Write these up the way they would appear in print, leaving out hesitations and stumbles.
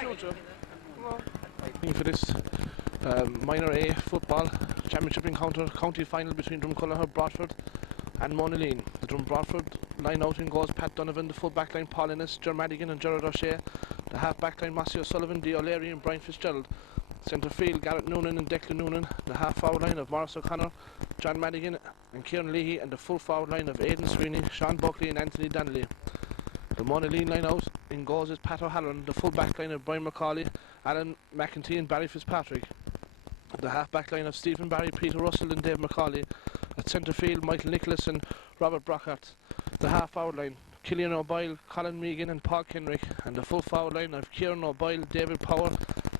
future. For this minor A football championship encounter, county final between Dromcollogher, Broadford and Monaleen. The Drom Broadford line out in goals Pat Donovan, the full back line Paul Ennis, Ger Madigan and Gerard O'Shea, the half back line Massey O'Sullivan, Dee O'Leary and Brian Fitzgerald. Centre field Garrett Noonan and Declan Noonan, the half forward line of Maurice O'Connor, John Madigan and Kieran Leahy, and the full forward line of Aidan Sweeney, Sean Buckley and Anthony Donnelly. The Monaleen line out in goals is Pat O'Halloran, the full back line of Brian McCauley, Alan McEntee and Barry Fitzpatrick. The half back line of Stephen Barry, Peter Russell and Dave McCauley. At centre field Michael Nicholas and Robert Brockhart. The half forward line Killian O'Boyle, Colin Megan and Paul Kenrick, and the full forward line of Kieran O'Boyle, David Power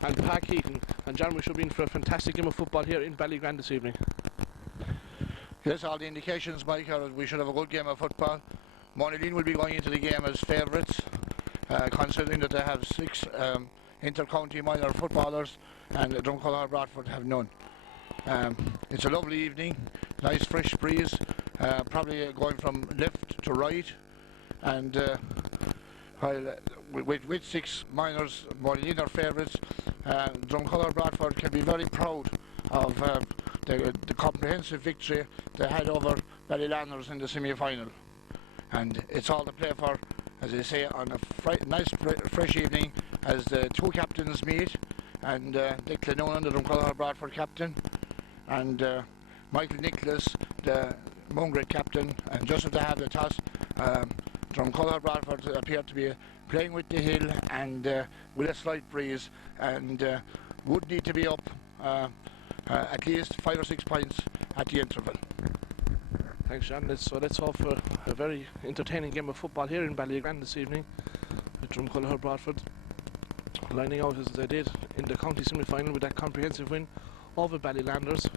and Pat Keaton. And John, we should be in for a fantastic game of football here in Ballygrand this evening. Yes, all the indications, Mike, are we should have a good game of football. Monaleen will be going into the game as favourites, considering that they have 6 inter-county minor footballers and Dromcollogher Broadford have none. It's a lovely evening, nice fresh breeze, probably going from left to right, and while with 6 minors, Monaleen are favourites, Dromcollogher Broadford can be very proud of the comprehensive victory they had over Ballylanders in the semi-final. And it's all to play for, as I say, on a nice fresh evening as the 2 captains meet, and Declan Noonan, the Dromcollogher Broadford captain, and Michael Nicholas, the Mungret captain, and just as they have the toss, Dromcollogher Broadford appear to be playing with the hill and with a slight breeze, and would need to be up at least 5 or 6 points at the interval. Thanks, John. Let's hope for a very entertaining game of football here in Ballygrand this evening, with Dromcollogher Broadford lining out as they did in the county semi-final with that comprehensive win over Ballylanders.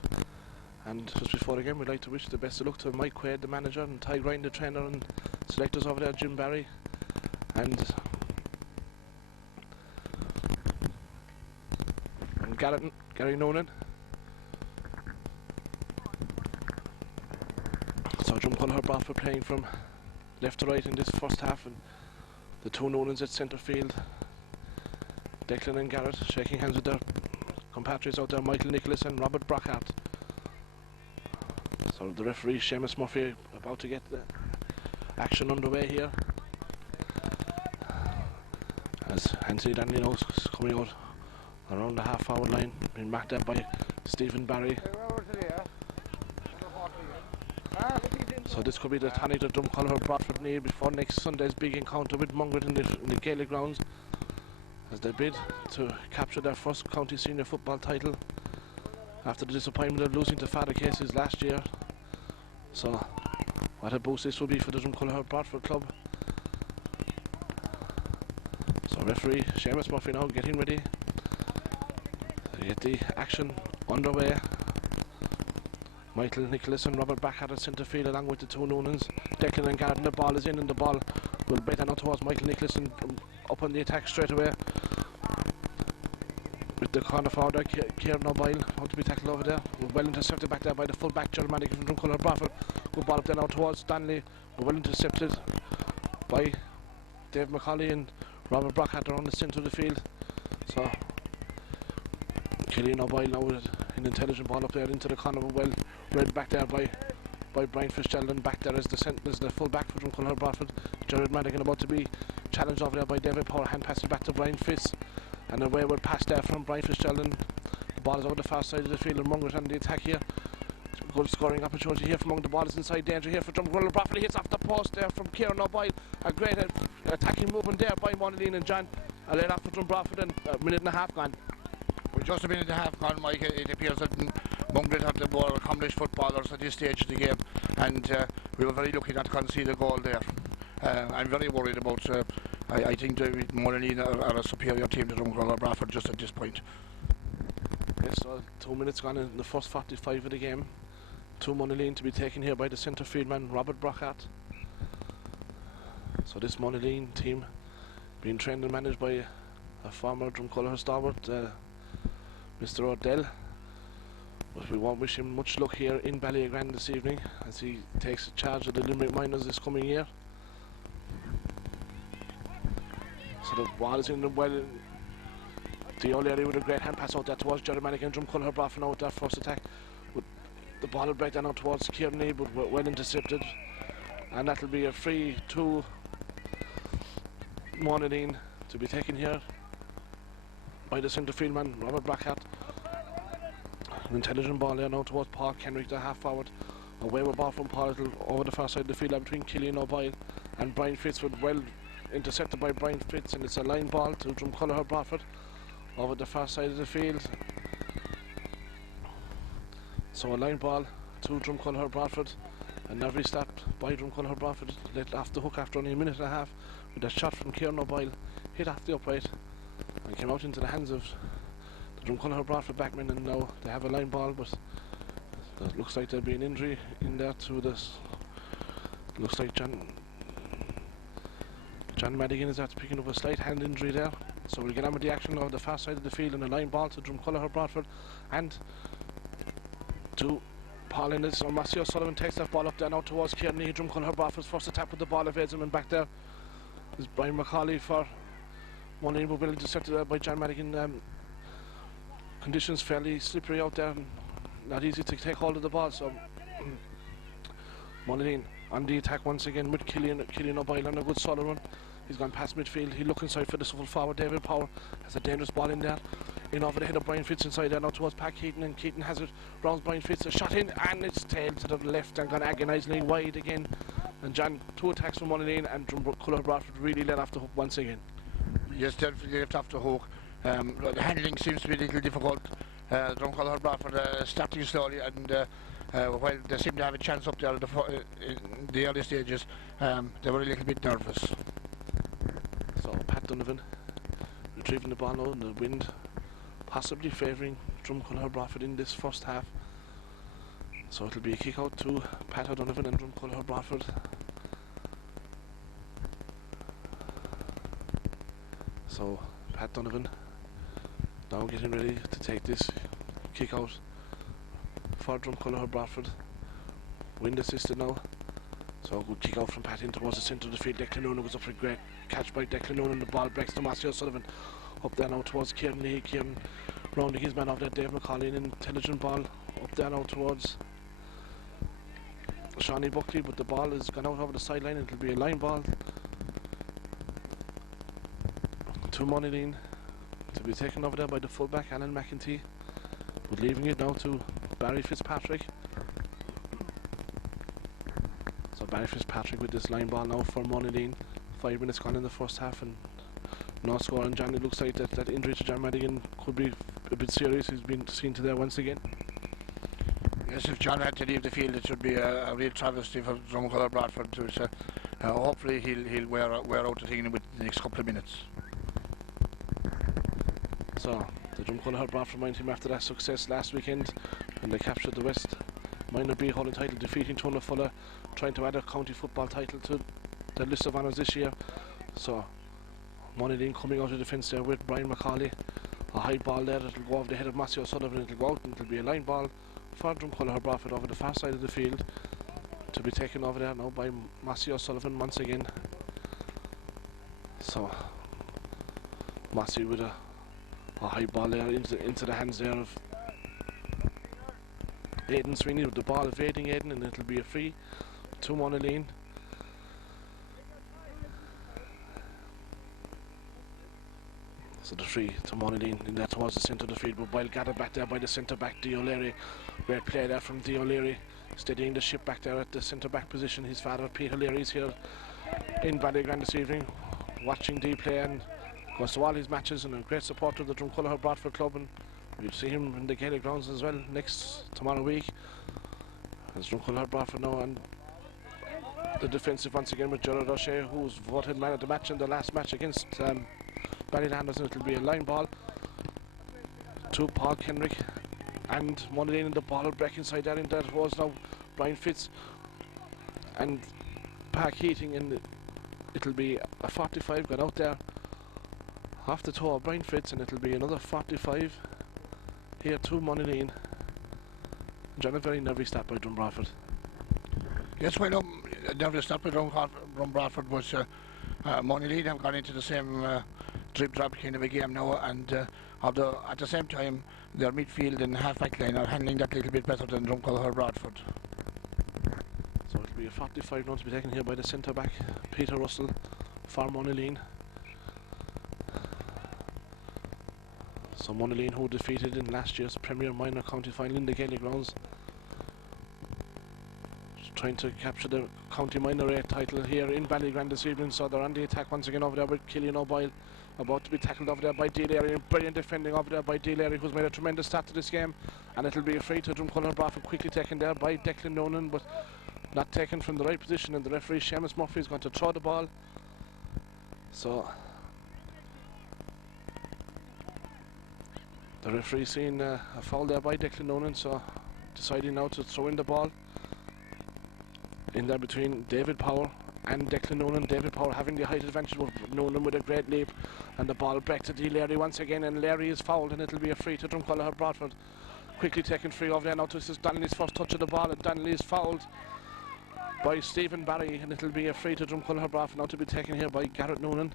And just before the game, we'd like to wish the best of luck to Mike Quaid, the manager, and Ty Grind, the trainer, and selectors over there, Jim Barry, and Gary Noonan. So Dromcollogher Broadford playing from left to right in this first half, and the 2 Noonans at centre field, Declan and Garrett shaking hands with their compatriots out there, Michael Nicholas and Robert Brockhart. So the referee Seamus Murphy about to get the action underway here, as Anthony Donnelly is coming out around the half forward line, being marked up by Stephen Barry. So this could be the tonic that Dromcollogher Broadford need before next Sunday's big encounter with Mungret in the Gaelic grounds, as they bid to capture their first county senior football title after the disappointment of losing to Father Casey's last year. So what a boost this will be for the Dromcollogher Broadford club. So referee Seamus Murphy now getting ready to get the action underway. Michael Nicholas and Robert Brockhart at centre field along with the 2 Noonans. Declan and Garrett, and the ball is in, and the ball will better now towards Michael Nicholas and up on the attack straight away with the corner forward Kieran O'Boyle out to be tackled over there. Well intercepted back there by the full back Gerald Madigan from Dromcollogher Broadford. Good ball up there now towards Stanley, but well intercepted by Dave McCauley and Robert Brockhart around the centre of the field. So Killian O'Boyle now with an intelligent ball up there into the corner, but well read back there by Brian Fitzgerald, and back there is the full back for Dromcollogher Broadford, Gerard Madigan, about to be challenged over there by David Power. Hand passes back to Brian Fitz, and a wayward pass there from Brian Fitzgerald, and the ball is over the far side of the field, and Mungret on the attack here. Good scoring opportunity here from Mungret. The ball is inside danger here for Dromcollogher Broadford. He hits off the post there from Kieran O'Boyle. A great attacking movement there by Monaleen, and John laid off for Drom Broadford, and a minute and a half gone. With just a minute and a half gone, Mike, it appears that Mungret have the more accomplished footballers at this stage of the game, and we were very lucky not to concede a goal there. I'm very worried about, I think Monaleen are a superior team to Dromcollogher Broadford just at this point. Yes, so 2 minutes gone in the first 45 of the game. 2 Monaleen to be taken here by the centre field man Robert Brockhart. So this Monaleen team being trained and managed by a former Dromcollogher stalwart, Mr. O'Dell. But we won't wish him much luck here in Ballygrand this evening as he takes charge of the Limerick Miners this coming year. So the ball is in well O'Leary with a great hand pass out there towards Jerry Madigan. Drumcullough Broadford now with their first attack. With the ball will break down out towards Kearney, but well intercepted. And that'll be a free to Monaleen to be taken here by the centre field man, Robert Blackhat. An intelligent ball there now towards Paul Kenrick, the half forward. A wayward ball from Paul over the far side of the field between Killian O'Boyle and Brian Fitzwood, well intercepted by Brian Fitz, and it's a line ball to Drumcullough Broadford over the far side of the field. So a line ball to Drumcullough Broadford, and now stopped by Drumcullough Broadford, let off the hook after only a minute and a half with a shot from Kieran O'Boyle, hit off the upright and came out into the hands of the Drumcullough Broadford backmen, and now they have a line ball, but it looks like there'll be an injury in there to this. Looks like John Madigan is after picking up a slight hand injury there. So we'll get on with the action on the far side of the field, and a line ball to Drumcullough Broadford and to Paul Ennis. So Matthew Sullivan takes that ball up there now towards Kearney. Drumcullough Broadford's first attack with the ball evades him, and back there is Brian McCauley for Monaleen, but well intercepted there by John Madigan. Conditions fairly slippery out there, and not easy to take hold of the ball, so Monaleen on the attack once again with Killian O'Boyle on a good solid run. He's gone past midfield. He look inside for the full forward. David Power has a dangerous ball in there. In over the head of Brian Fitz inside there now towards Pat Keaton, and Keaton has it round Brian Fitz. A shot in, and it's tailed to the left and gone agonisingly wide again. And John, two attacks from Monaleen, and Drumcullough Broadford really let off the hook once again. Yes, definitely left off the hook. The handling seems to be a little difficult. Drumcullough Broadford starting slowly, and while they seem to have a chance up there in the early stages, they were a little bit nervous. So Pat Donovan retrieving the ball now, and the wind possibly favouring Drumcullough Broadford in this first half. So it'll be a kick out to Pat O'Donovan and Drumcullough Broadford. So Pat Donovan now getting ready to take this kick out for Drumcullough Broadford. Wind assisted now. So a good kick out from Pat in towards the centre of the field. Declan Noonan goes up for a great catch by Declan Noonan. The ball breaks to Matthew Sullivan. Up there now towards Kieran Lee. Kieran rounding his man off there. Dave McCauley, an intelligent ball up there now towards Shawnee Buckley, but the ball has gone out over the sideline. It'll be a line ball to Monaleen to be taken over there by the fullback Alan McEntee, but leaving it now to Barry Fitzpatrick. So Barry Fitzpatrick with this line ball now for Monaleen. 5 minutes gone in the first half and no score, and John, it looks like that injury to John Madigan could be a bit serious. He's been seen to there once again. Yes, if John had to leave the field, it should be a real travesty for Drumcullough Broadford. So hopefully he'll wear out the thing with the next couple of minutes. So the Drumcullough Broadford mind team, after that success last weekend when they captured the West Minor B hurling title, defeating Tullafulla, trying to add a county football title to the list of honours this year. So Monaleen coming out of defence there with Brian McCauley. A high ball there that'll go over the head of Matthew O'Sullivan. It'll go out and it'll be a line ball for Drumcullough Broadford over the far side of the field to be taken over there now by Matthew O'Sullivan once again. So Matthew with a high ball there into the hands there of Aidan Sweeney, with the ball evading Aidan, and it'll be a free to Monaleen. So the free to Monaleen in there towards the centre of the field, but well gathered back there by the centre back D. O'Leary. Great play there from D. O'Leary, steadying the ship back there at the centre back position. His father Peter O'Leary is here in Ballygrand this evening, watching D play, and goes to all his matches, and a great supporter of the Drumcullough Broadford club, and we'll see him in the Gaelic grounds as well tomorrow week. As Drumcullough Broadford now on the defensive once again with Gerard O'Shea, who's voted man of the match in the last match against Ballylanders, and it'll be a line ball to Paul Kenrick and Monaleen, and the ball will break inside there, and that was now Brian Fitz and Park Heating, and it'll be a 45 got out there off the toe of Brian Fitz, and it'll be another 45 here to Monaleen. John, a very nervy start by Drom Broadford. Yes, well, nervous start by Drom Broadford was Monaleen have gone into the same drip-drop kind of a game now, and at the same time, their midfield and half-back line are handling that little bit better than Dromcollogher Broadford. So it'll be a 45 now to be taken here by the centre back, Peter Russell, for Monaleen. So Monaleen, who defeated in last year's Premier Minor County Final in the Gaelic grounds, trying to capture the County Minor A title here in Ballygrand this evening. So they're on the attack once again over there with Killian O'Boyle, about to be tackled over there by D. Larry. Brilliant defending over there by D. Larry, who's made a tremendous start to this game, and it'll be a free to Dromcollogher Broadford, quickly taken there by Declan Noonan, but not taken from the right position, and the referee Seamus Murphy is going to throw the ball. So the referee seeing a foul there by Declan Noonan, so deciding now to throw in the ball in there between David Power and Declan Noonan. David Power having the height advantage, but Noonan with a great leap, and the ball back to D. Larry once again, and Larry is fouled, and it'll be a free to Dromcollogher Broadford. Quickly taken free over there now to Donnelly's first touch of the ball, and Donnelly is fouled by Stephen Barry, and it'll be a free to Dromcollogher Broadford now to be taken here by Garrett Noonan.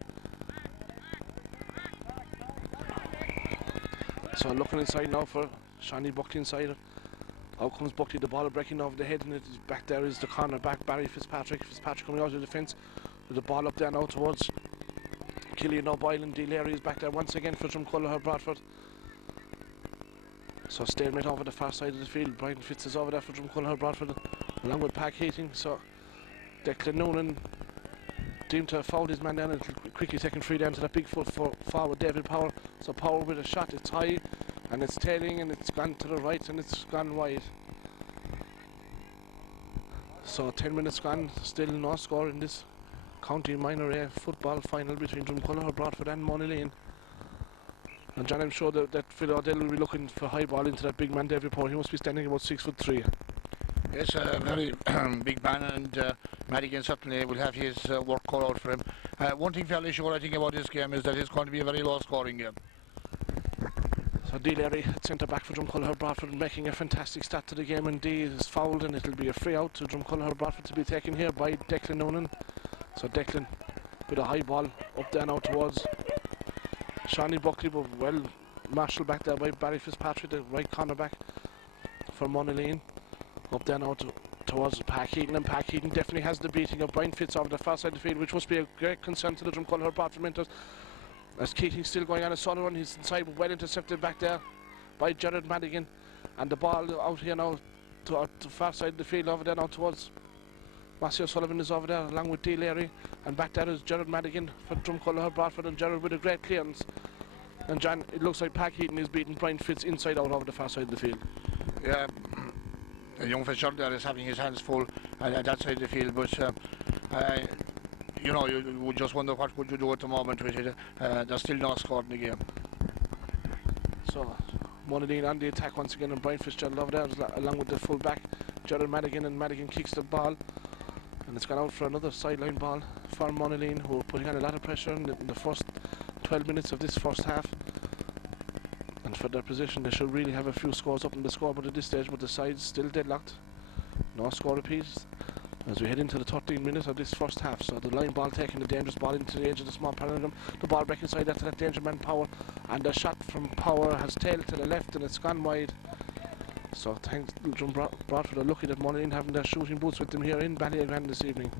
So looking inside now for Shawnee Buckley inside. Out comes Buckley, the ball breaking over the head, and it is back there is the corner back, Barry Fitzpatrick. Fitzpatrick coming out of the defence with the ball up there now towards Killian O'Boyle, and D. Larry is back there once again for Dromcollogher Broadford. So stalemate over the far side of the field. Brian Fitz is over there for Dromcollogher Broadford along with Pack Heating. So Declan Noonan deemed to have fouled his man down, and quickly taken free down to that big foot for forward David Power. So Power with a shot, it's high and it's tailing, and it's gone to the right and it's gone wide. So 10 minutes gone, still no score in this County Minor A football final between Dromcollogher Broadford and Monaleen. And John, I'm sure that Phil O'Dell will be looking for high ball into that big man David Power. He must be standing about 6'3". Yes, a very big man, and Madigan certainly will have his work cut out for him. One thing fairly sure I think about this game is that it's going to be a very low scoring game. So D. Larry, centre back for Dromcollogher Broadford, making a fantastic start to the game, and D is fouled, and it'll be a free out to Dromcollogher Broadford to be taken here by Declan Noonan. So Declan with a high ball up there now towards Shawnee Buckley, but well marshalled back there by Barry Fitzpatrick, the right corner back for Monaleen. Up there now towards Pack Heaton, and Pack Heaton definitely has the beating of Brian Fitz over the far side of the field, which must be a great concern to the Dromcollogher Broadford mentors. As Keating's still going on a solid run, he's inside, well intercepted back there by Gerard Madigan, and the ball out here now to the far side of the field over there now towards Matthew Sullivan is over there along with D. Larry, and back there is Gerard Madigan for Dromcollogher Broadford, and Gerard with a great clearance. And John, it looks like Pack Heaton is beating Brian Fitz inside out over the far side of the field. Yeah, the young Fisher there is having his hands full at that side of the field, but you know, you would just wonder what would you do at the moment with it. There's still no score in the game. So Monaleen on the attack once again, and Brian Fitzgerald over there along with the full back Gerard Madigan, and Madigan kicks the ball, and it's gone out for another sideline ball for Monaleen, who are putting on a lot of pressure in the first 12 minutes of this first half. And for their position, they should really have a few scores up in the scoreboard at this stage, but the side's still deadlocked. No score repeats as we head into the 13th minute of this first half. So the line ball taking the dangerous ball into the edge of the small paradigm. The ball back inside after that danger man Power, and the shot from Power has tailed to the left and it's gone wide. So thanks to Broadford are lucky that Monaleen having their shooting boots with them here in Ballygrand this evening.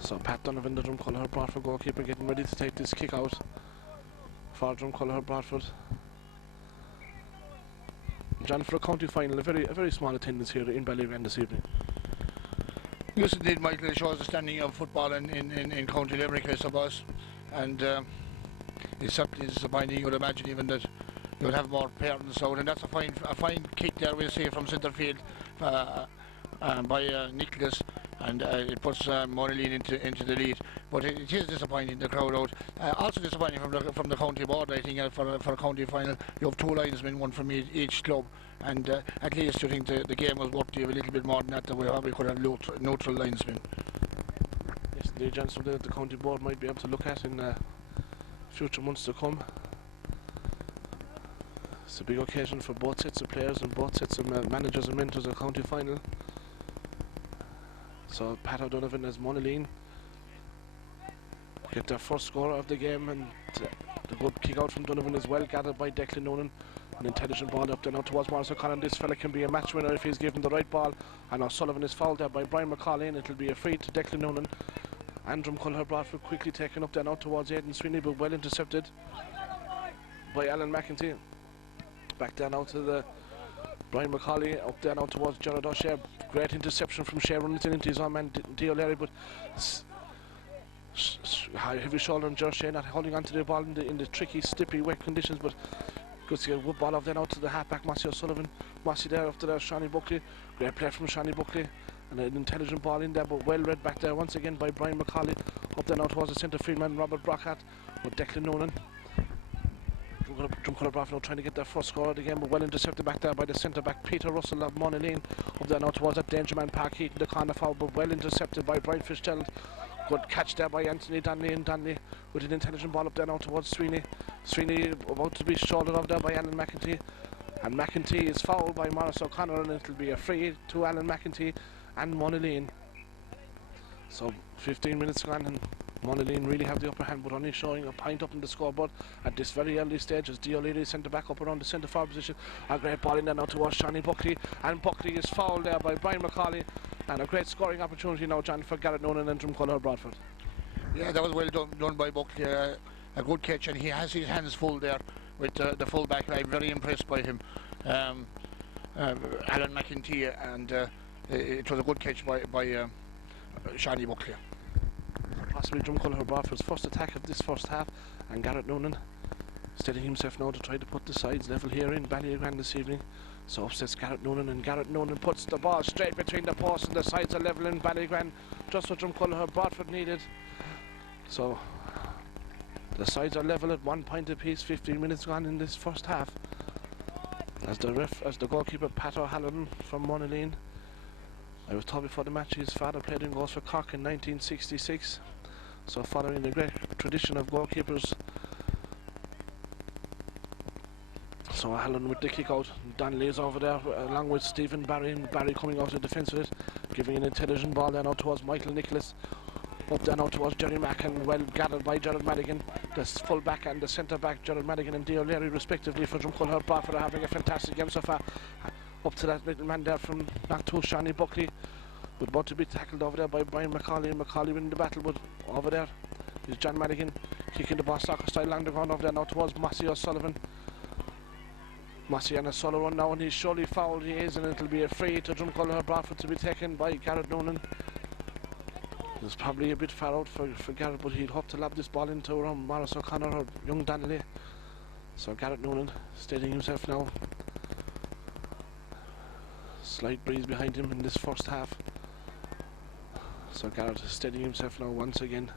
So Pat Donovan, the Dromcollogher Broadford goalkeeper, getting ready to take this kick out for Dromcollogher Broadford. John, for a county final, a very small attendance here in Ballygrand this evening. Yes, indeed, Michael. It shows the standing of football in County Limerick, I suppose, and it's certainly disappointing. You would imagine even that you would have more parents out, and that's a fine kick there we'll see from centre field by Nicholas, and it puts Monaleen into the lead. But it is disappointing, the crowd out. Also disappointing from the county board, I think, for a county final. You have two linesmen, one from each club, and at least you think the game was worthy of a little bit more than that we probably could have neutral linesmen. Yes, indeed, John, something that the county board might be able to look at in future months to come. It's a big occasion for both sets of players and both sets of managers and mentors of county final. So Pat O'Donovan as Monaleen get their first score of the game, and the good kick out from Donovan is well gathered by Declan Noonan. An intelligent ball up there now towards Morris O'Connor. This fella can be a match winner if he's given the right ball, and O'Sullivan is fouled there by Brian McCauley, and it'll be a free to Declan Noonan. And Drumcullough Broadford quickly taken up there now towards Aidan Sweeney, but well intercepted by Alan McEntee. Back there now to the Brian McCauley, up there now towards Gerard O'Shea. Great interception from Shea, running into his own man D. O'Leary, but heavy shoulder on Gerard O'Shea, not holding on to the ball in the tricky, slippy, wet conditions, but good to get a good ball off there now to the halfback Mossy O'Sullivan. Mossy there after there, Shawnee Buckley. Great play from Shawnee Buckley, and an intelligent ball in there, but well read back there once again by Brian McCauley. Up there now towards the centre field man Robert Brockhart with Declan Noonan. Drumcullough Broadford now trying to get their first score of the game, but well intercepted back there by the centre back Peter Russell of Monaleen. Up there now towards that danger man Park Heaton, the corner foul, but well intercepted by Brian Fitzgerald. Good catch there by Anthony Donnelly, and Donnelly with an intelligent ball up there now towards Sweeney. Sweeney about to be shouldered off there by Alan McEntee, and McEntee is fouled by Morris O'Connor, and it'll be a free to Alan McEntee and Monaleen. So 15 minutes gone, and Monaleen really have the upper hand, but only showing a point up in the scoreboard at this very early stage as D. O'Leary centre back up around the centre forward position. A great ball in there now towards Shawnee Buckley, and Buckley is fouled there by Brian McCauley, and a great scoring opportunity now, John, for Garrett Noonan and Drumcullough Broadford. Yeah, that was well done by Buckley. A good catch, and he has his hands full there with the full back line. Very impressed by him, Alan McEntee, and it was a good catch by Shawnee Buckley. Possibly Drumcullough Broadford's first attack of this first half, and Garrett Noonan steadying himself now to try to put the sides level here in Ballygran this evening. So upsets Garrett Noonan, and Garrett Noonan puts the ball straight between the posts, and the sides are level in Ballygran, just what Drumcullough Broadford needed. So the sides are level at 1 point apiece, 15 minutes gone in this first half. As the goalkeeper Pat O'Halloran from Monaleen, I was told before the match his father played in goals for Cork in 1966. So following the great tradition of goalkeepers. So O'Halloran with the kick out. Donnelly is over there along with Stephen Barry, and Barry coming out of defence with it, giving an intelligent ball there now towards Michael Nicholas. Up there now towards Jerry Mack, and well gathered by Gerard Madigan, the full back and the centre back Gerard Madigan and D. O'Leary respectively for Drumcullough Broadford are having a fantastic game so far. Up to that little man there from Knocktool, Shawnee Buckley, with about to be tackled over there by Brian McCauley, and McCauley winning the battle, but over there is John Madigan kicking the ball soccer style along the ground over there now towards Mossy O'Sullivan. Mossy on a solo run now, and he's surely fouled, he is, and it'll be a free to Drumcullough Broadford to be taken by Garrett Noonan. It's probably a bit far out for Garrett, but he'd hope to lob this ball into around Morris O'Connor or young Donnelly. So Garrett Noonan steadying himself now. Slight breeze behind him in this first half. So Garrett is steadying himself now once again.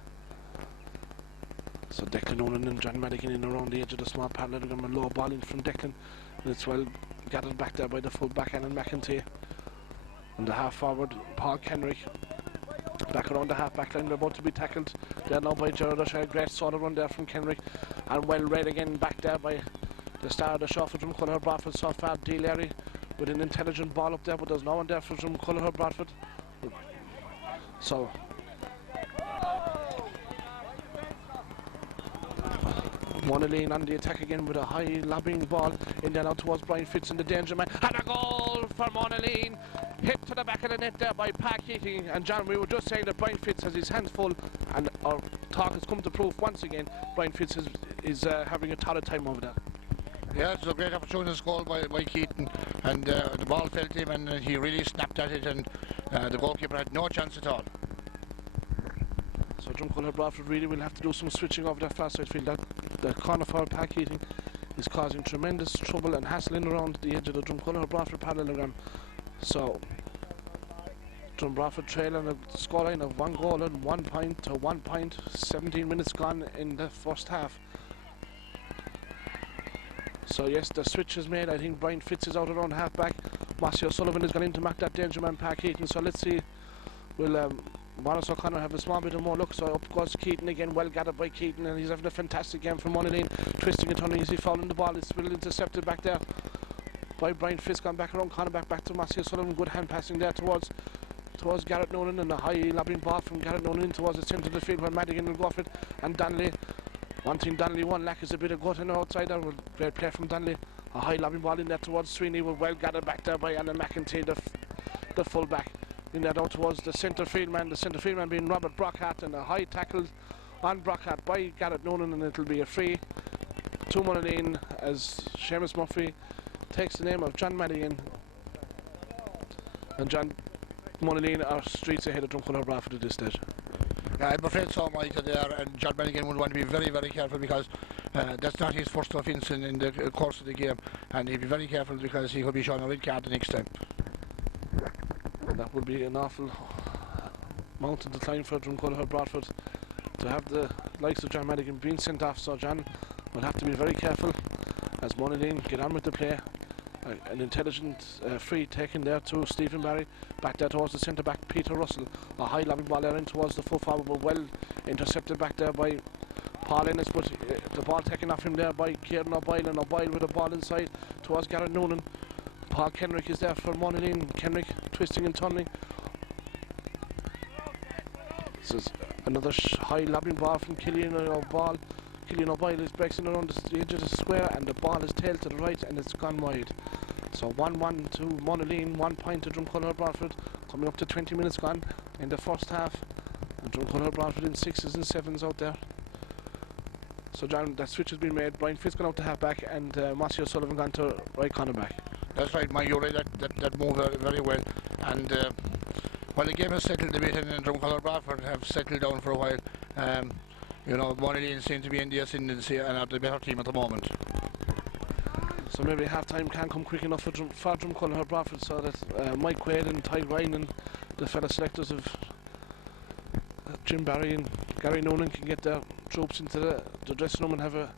So Declan Noonan and John Madigan in around the edge of the small parallelogram, a low ball in from Declan, and it's well gathered back there by the full back Alan McEntee. And the half forward Paul Kenrick back around the half back line, they're about to be tackled there now by Gerard O'Shea. Great solo run there from Kenrick, and well read again back there by the star of the show for Drumcullough Broadford so far, D. Leary, with an intelligent ball up there, but there's no one there for Drumcullough Broadford. So Monaleen on the attack again with a high lobbing ball in there now towards Brian Fitz in the danger man, and a goal for Monaleen, hit to the back of the net there by Park Heating. And John, we were just saying that Brian Fitz has his hands full, and our talk has come to proof once again. Brian Fitz is having a torrid time over there. Yeah, it's a great opportunity to score by Keaton, and the ball fell to him, and he really snapped at it, and the goalkeeper had no chance at all. So Drumcullough Broadford really will have to do some switching over that far side field. The corner forward Park Heating is causing tremendous trouble and hassling around the edge of the Drumcullough Broadford parallelogram. So Drum Broadford trailing a scoreline of 1 goal and 1 point to 1 point, 17 minutes gone in the first half. So yes, the switch is made. I think Brian Fitz is out around half back. Mossy O'Sullivan is going to mark that danger man Park Heaton. So let's see, will Morris O'Connor have a small bit of more look? So up goes Keaton again, well gathered by Keaton, and he's having a fantastic game from Monaleen, twisting and turning as he fouling the ball. It's well intercepted back there by Brian Fitz, gone back around corner back to Mossy O'Sullivan. Good hand passing there towards towards Garrett Nolan, and a high lobbing ball from Garrett Nolan in towards the centre of the field where Madigan will go for it, and Donnelly. One thing Donnelly one lack is a bit of gut on the outside there. Great play from Donnelly. A high lobbing ball in there towards Sweeney, well gathered back there by Anna McIntyre, the full back. In that out towards the centre field man, being Robert Brockhart, and a high tackle on Brockhart by Garrett Nolan, and it'll be a free to Monaleen as Seamus Murphy takes the name of John Madigan, and John Monaleen are streets ahead of Drumconnell Broadford at this stage. Yeah, I'm afraid so, Mike, there, and John Madigan would want to be very, very careful because that's not his first offence in the course of the game, and he'd be very careful because he could be shown a red card the next time. That would be an awful mountain to climb for Drumconnell Broadford to have the likes of John Madigan being sent off, so John will have to be very careful as Monaleen get on with the play. An intelligent free taken there to Stephen Barry, back there towards the centre back Peter Russell. A high lobbing ball there in towards the full forward, but well intercepted back there by Paul Ennis, but the ball taken off him there by Kieran O'Boyle, and O'Boyle with the ball inside towards Garrett Noonan. Paul Kenrick is there for Monaleen. Kenrick twisting and turning. This is another high lobbing ball from Killian O'Boyle. Killian O'Boyle is breaking around the edge of the square, and the ball is tailed to the right and it's gone wide. So 1-1 to Monaleen, 1 point to Drumconnell Broadford, coming up to 20 minutes gone in the first half. And Drumconnell Broadford in 6s and 7s out there. So John, that switch has been made. Brian Fitt's gone out to half back, and Mossy O'Sullivan gone to right corner back. That's right, Mike, you read that move very well. And while the game has settled a bit and Drumconnell Broadford have settled down for a while, you know, Monaleen seem to be in the ascendancy and are the better team at the moment. So maybe half time can't come quick enough for Drumconnell Broadford, so that Mike Quaid and Ty Ryan and the fellow selectors of Jim Barry and Gary Noonan can get their troops into the dressing room and have a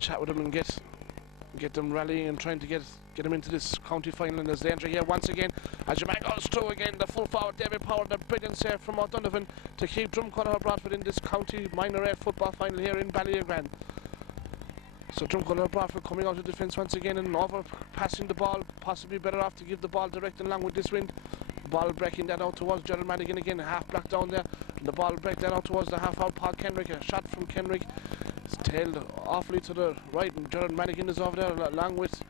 chat with them and get them rallying and trying to get them into this county final. And there's danger here once again as your man goes through again, the full forward David Power, the brilliant save from O'Donovan to keep Drumconnell Broadford in this county minor A football final here in Ballyagran. So Drumconnell Broadford coming out of defence once again and over passing the ball, possibly better off to give the ball direct and long with this wind. The ball breaking that out towards Gerald Madigan again, half block down there, and the ball break that out towards the half out Paul Kenrick. A shot from Kenrick, it's tailed awfully to the right, and Gerald Madigan is over there along with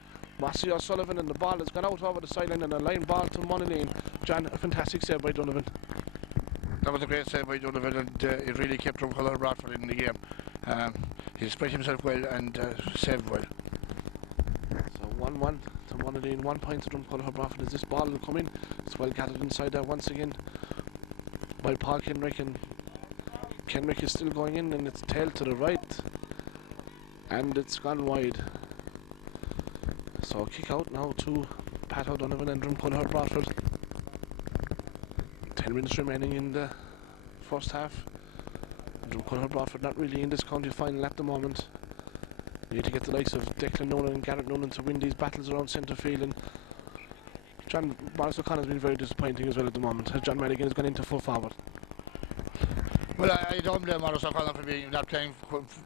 Mossy O'Sullivan, and the ball has gone out over the sideline and a line ball to Monaleen. John, a fantastic save by Donovan. That was a great save by Donovan, and it really kept Drumconnell Broadford in the game. He spread himself well and saved well. So 1-1 to Monaleen, 1 point to Drumconnell Broadford as this ball will come in. It's well gathered inside there once again by Paul Kenrick, and Kenrick is still going in, and it's tailed to the right and it's gone wide. So kick out now to Pat O'Donovan and Drumconnell Broadford. 10 minutes remaining in the first half. Drumconnell Broadford not really in this county final at the moment. You need to get the likes of Declan Nolan and Garrett Nolan to win these battles around centre field, and John Morris O'Connor has been very disappointing as well at the moment. John Madigan has gone into full forward. Well, I don't blame Morris O'Connor for not playing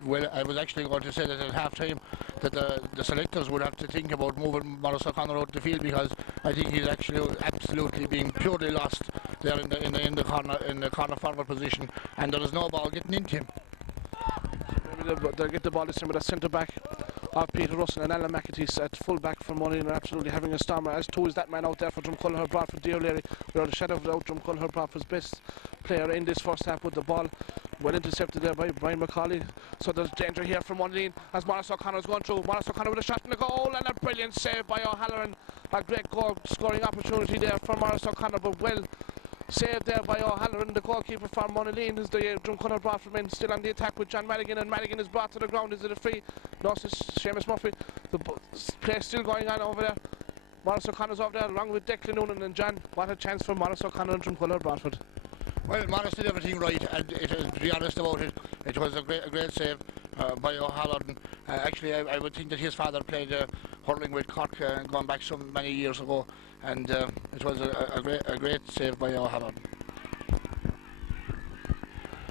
well. I was actually going to say that at half time that the selectors would have to think about moving Morris O'Connor out the field, because I think he's actually absolutely being purely lost there in the corner forward position, and there is no ball getting into him. Maybe they'll get the ball this time with a centre back of Peter Russell, and Alan McAtee's at full back for Monaleen are absolutely having a stormer, as too is that man out there for Drumconnell Broadford, Dio Leary, without a shadow of doubt Drumconnell Broadford's best player in this first half with the ball. Well intercepted there by Brian McCauley. So there's danger here from Monaleen as Morris O'Connor's going through. Morris O'Connor with a shot in the goal, and a brilliant save by O'Halloran. A great goal scoring opportunity there for Morris O'Connor, but well saved there by O'Halloran, the goalkeeper for Monaleen. Is the Drumconnell Broadford men still on the attack with John Madigan, and Madigan is brought to the ground. Is it a free? No, it's Seamus Murphy. The play still going on over there. Morris O'Connor's over there along with Declan Noonan, and John, what a chance for Morris O'Connor and Drumconnell Broadford. Well, Morris did everything right, and to be honest about it, it was a great save by O'Halloran. Actually, I would think that his father played hurling with Cork going back so many years ago, and it was a great save by O'Halloran.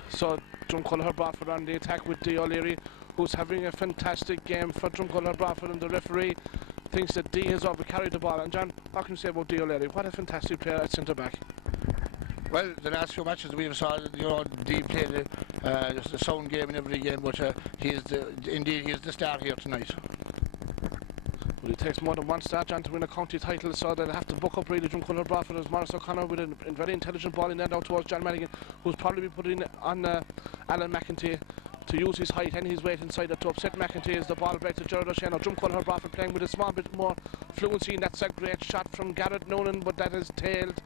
So Drumconnell Broadford on the attack with Dee O'Leary, who's having a fantastic game for Drumconnell Broadford, and the referee thinks that Dee has overcarried the ball. And John, how can you say about Dee O'Leary? What a fantastic player at centre back. Well, the last few matches we have saw, Dee played just a sound game in every game, but indeed he is the star here tonight. Well, it takes more than one start, John, to win a county title, so they'll have to buck up really. Drumconnell Broadford as Morris O'Connor with a very intelligent ball in there down towards John Madigan, who's probably been put in on Alan McEntee to use his height and his weight inside it to upset McEntee as the ball break to Gerard O'Shea. Now Drumconnell Broadford playing with a small bit more fluency, and that's a great shot from Garrett Noonan, but that is tailed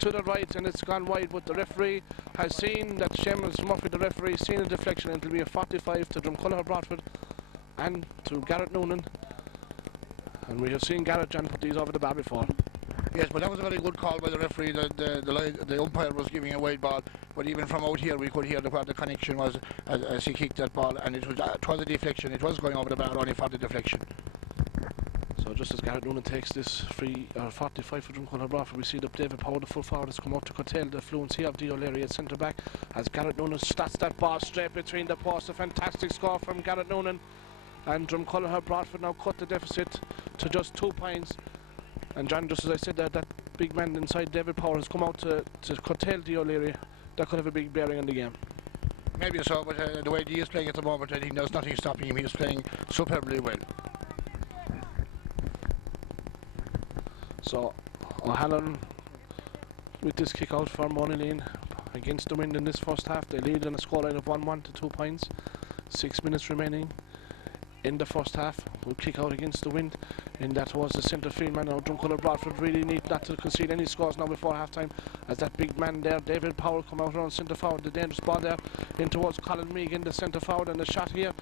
to the right and it's gone wide. But the referee has seen that Seamus Murphy, the referee, seen a deflection, and it'll be a 45 to Drumconnell Broadford and to Garrett Noonan. And we have seen Garrett, John, put these over the bar before. Yes, but that was a very good call by the referee. The umpire was giving a wide ball, but even from out here we could hear what the connection was as he kicked that ball, and it was a deflection. It was going over the bar only for the deflection. So just as Garrett Noonan takes this free 45 for Drumconnell Broadford, we see that David Power, the full forward, has come out to curtail the fluency of Dio O'Leary at centre back as Garrett Noonan starts that ball straight between the posts. A fantastic score from Garrett Noonan, and Drumconnell Broadford now cut the deficit to just 2 points. And John, just as I said, that big man inside David Power has come out to curtail Dio O'Leary. That could have a big bearing on the game. Maybe so, but the way he is playing at the moment, I think there's nothing stopping him. He is playing superbly well. So O'Halloran with this kick out for Monaleen against the wind in this first half. They lead on a scoreline of 1-1 to 2 points. 6 minutes remaining in the first half. We'll kick out against the wind, and that was the centre field man. Now Drumconnell Broadford really need not to concede any scores now before half time, as that big man there, David Powell, come out around centre forward. The dangerous ball there in towards Colin Megan, the centre forward, and the shot here,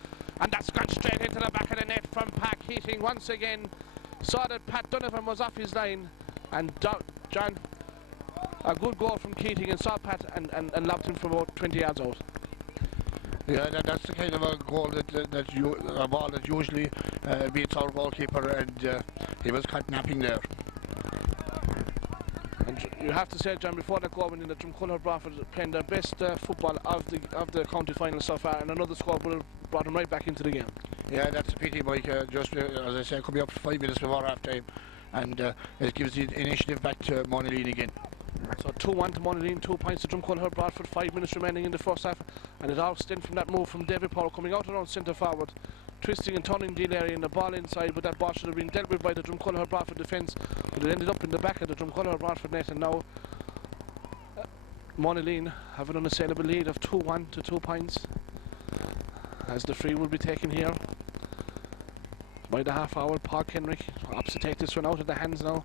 and that's gone straight into the back of the net from Pat Keating once again. Saw that Pat Donovan was off his line, and John, a good goal from Keating, and saw Pat and lobbed him from about 20 yards out. Yeah, that's the kind of a goal a ball that usually beats our goalkeeper, and he was napping there. And you have to say, John, before that goal went in, that Drumconnell Broadford playing their best football of the county final so far, and another score would have brought them right back into the game. Yeah, that's a pity, Mike. Just as I said, could be up 5 minutes before half time, and it gives the initiative back to Monaleen again. So 2-1 to Monaleen, 2 points to Drumconnell Broadford, 5 minutes remaining in the first half, and it all stemmed from that move from David Powell coming out around centre forward, twisting and turning the area and the ball inside, but that ball should have been dealt with by the Drumconnell Broadford defence, but it ended up in the back of the Drumconnell Broadford net, and now Monaleen have an unassailable lead of 2-1 to 2 points, as the free will be taken here by the half hour. Paul Kenrick opts to take this one out of the hands now,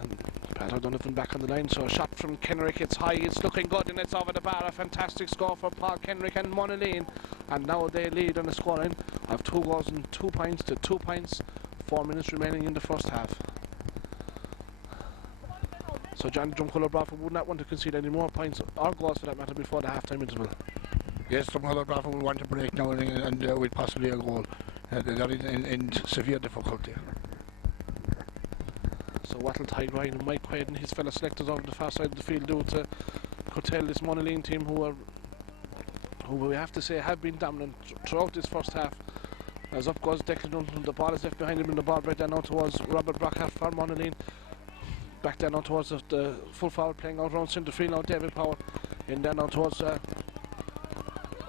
and Pat O'Donovan back on the line. So a shot from Kenrick, it's high, it's looking good, and it's over the bar. A fantastic score for Paul Kenrick and Monaleen, and now they lead on the scoreline of 2 goals and 2 points to 2 points. 4 minutes remaining in the first half. So John, Drumconnell Broadford would not want to concede any more points or goals for that matter before the half time interval. Yes, Drumconnell Broadford will want to break now, and with possibly a goal. They're in severe difficulty. So Wattle Tide Ryan and Mike Quaid and his fellow selectors over the far side of the field do to curtail this Monaleen team, who we have to say have been dominant throughout this first half. As up goes Declan Dunn, the ball is left behind him, and the ball right down now towards Robert Brockhart for Monaleen. Back down now towards the full forward playing out around centre field now, David Power. In there now towards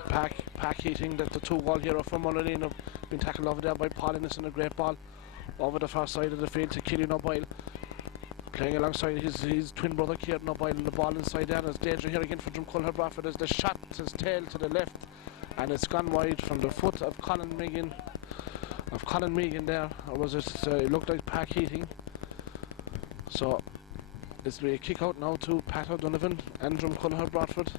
Pack Heating, that the 2-goal hero for Monaleen have been tackled over there by Paul Innes, and a great ball over the far side of the field to Killian O'Boyle, playing alongside his twin brother Kieran O'Boyle, and the ball inside there. There's danger here again for Drumconnell Broadford as the shot is tailed to the left, and it's gone wide from the foot of Colin Megan there, or was it, it looked like Pack Heating. So it's a kick out now to Pat O'Donovan and Drumconnell Broadford.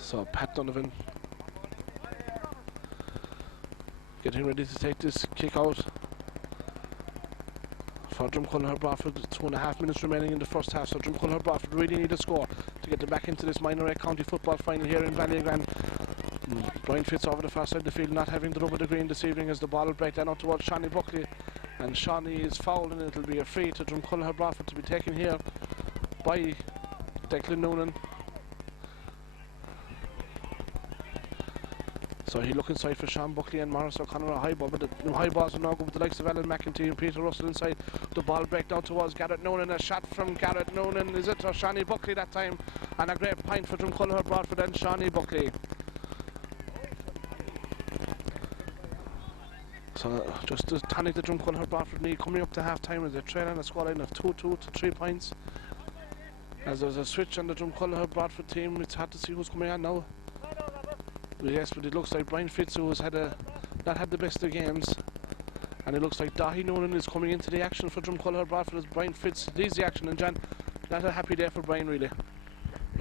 So Pat Donovan getting ready to take this kick out for Drumconnell Broadford. 2.5 minutes remaining in the first half, so Drumconnell Broadford really need a score to get them back into this minor A county football final here in Ballygrand. Brian Fitz over the far side of the field, not having the rub of the green this evening, as the ball will break down out towards Shawnee Buckley, and Shawnee is fouled, and it'll be a free to Drumconnell Broadford to be taken here by Declan Noonan. So he look inside for Sean Buckley and Morris O'Connor a high ball, but the high balls are now good with the likes of Alan McEntee and Peter Russell inside. The ball break down towards Garrett Noonan, a shot from Garrett Noonan, is it, or Shawnee Buckley that time, and a great point for Drumculloher Broadford and Shawnee Buckley. So just to tonic the Drumculloher Broadford need coming up to half time as they trail on a scoreline of 2-2 to 3 points. As there's a switch on the Drumculloher Broadford team, it's hard to see who's coming on now. Yes, but it looks like Brian Fitz, who has not had the best of games, and it looks like Dahi Noonan is coming into the action for Drumculloher Broadford as Brian Fitz leads the action. And John, not a happy day for Brian really.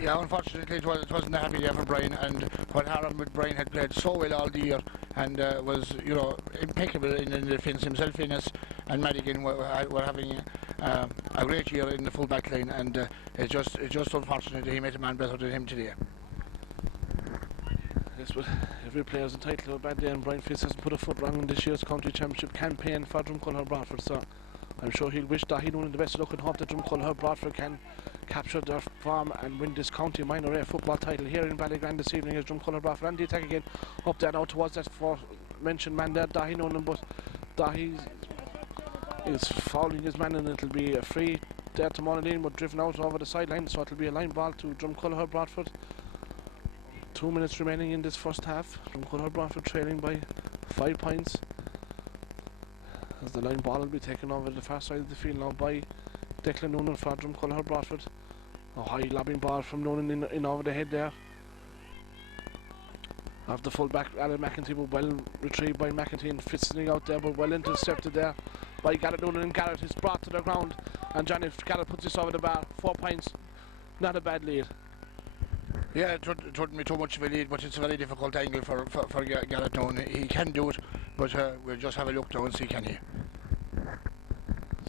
Yeah, unfortunately it wasn't a happy day for Brian, and what happened with Brian had played so well all the year and was, you know, impeccable in the defence himself, Innes and Madigan were having a great year in the full back line, and it's just unfortunate that he met a man better than him today. Yes, but every player's entitled to a bad day, and Brian Fitz hasn't put a foot wrong in this year's county championship campaign for Drumculloher Broadford, so I'm sure he'll wish Dahi Noonan the best of luck and hope that Drumculloher Broadford can capture their form and win this county minor A football title here in Ballygrand this evening as Drumculloher Broadford on the attack again, up there now towards that mentioned man there, Dahi Noonan, but Dahi is fouling his man and it'll be a free there to Monaleen, but driven out over the sideline, so it'll be a line ball to Drumculloher Broadford. 2 minutes remaining in this first half. Drumculloher Broadford trailing by 5 points. As the line ball will be taken over the far side of the field now by Declan Noonan for Drumculloher Broadford. A high lobbing ball from Noonan in over the head there. Of the full back, Alan McEntee, but well retrieved by McEntee and Fitzing out there, but well intercepted there by Garrett Noonan, and Garrett is brought to the ground. And Johnny, if Garrett puts this over the bar, 4 points, not a bad lead. Yeah, it wouldn't be too much of a lead, but it's a very difficult angle for Garrett Noonan. He can do it, but we'll just have a look now and see can he.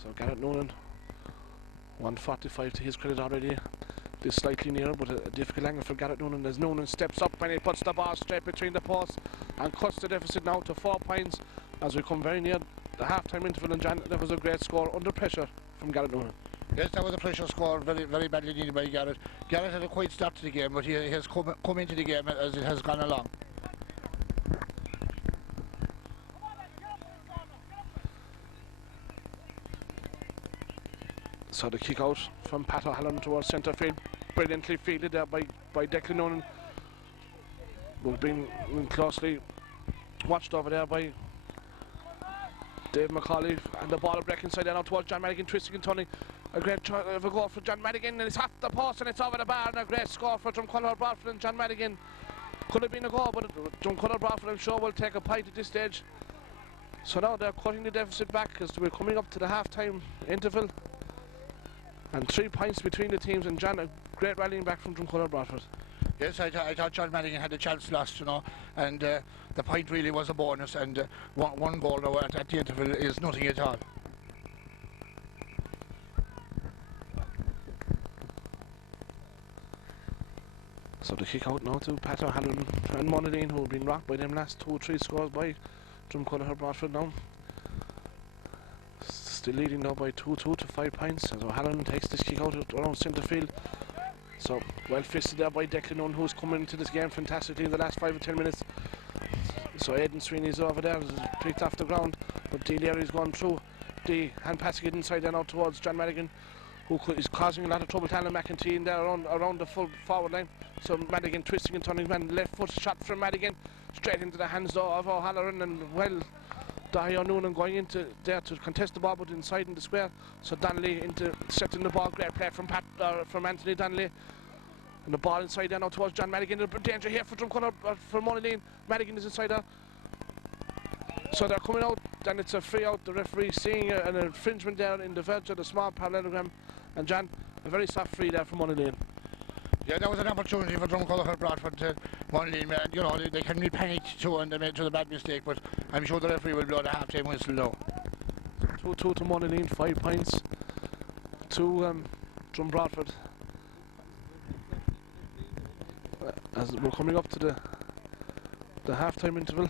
So Garrett Noonan, 145 to his credit already. This slightly nearer, but a difficult angle for Garrett Noonan as Noonan steps up and he puts the ball straight between the posts and cuts the deficit now to 4 points as we come very near the half-time interval. And John, that was a great score under pressure from Garrett Noonan. Yes, that was a pressure score, very, very badly needed by Garrett. Garrett had a quiet start to the game, but he has come into the game as it has gone along. So the kick out from Pat O'Halloran towards centre field, brilliantly fielded there by Declan Noonan. We've been closely watched over there by Dave McCauley, and the ball break inside there now towards John Madigan, twisting and turning. A great try of a goal for John Madigan, and it's off the post and it's over the bar, and a great score for Drumculloher Broadford. And John Madigan could have been a goal, but Drumculloher Broadford, I'm sure, will take a pint at this stage. So now they're cutting the deficit back as we're coming up to the half-time interval, and 3 points between the teams. And John, a great rallying back from Drumculloher Broadford. Yes, I thought John Madigan had a chance lost, you know, and the point really was a bonus, and one goal now at the interval is nothing at all. So the kick out now to Pat O'Halloran and Monaleen, who have been rocked by them last 2 or 3 scores by Drumculloher Broadford now. Still leading now by 2-2 to 5 points as O'Halloran takes this kick out around centre field. So well fisted there by Declan Noonan, who's come into this game fantastically in the last 5 or 10 minutes. So Aidan Sweeney's over there, picked off the ground, but D. Leary's gone through. D hand passing it inside there now towards John Madigan, who is causing a lot of trouble to Alan McEntee in there around the full forward line. So Madigan twisting and turning, man, left foot shot from Madigan straight into the hands of O'Halloran, and well, Dahi Noonan going into there to contest the ball, but inside in the square. So Donnelly setting the ball, great play from from Anthony Donnelly. And the ball inside there now towards John Madigan. A danger here for Drumculloher, for Monaleen. Madigan is inside there. So they're coming out, and it's a free out. The referee seeing an infringement there in the verge of the small parallelogram. And John, a very soft free there for Monaleen. Yeah, that was an opportunity for Drumculloher Broadford to Monaleen. You know, they can be panicked too, and they made a bad mistake, but I'm sure the referee will blow the half-time whistle now. 2-2 to Monaleen, 5 points to Drum Broadford. As we're coming up to the half-time interval.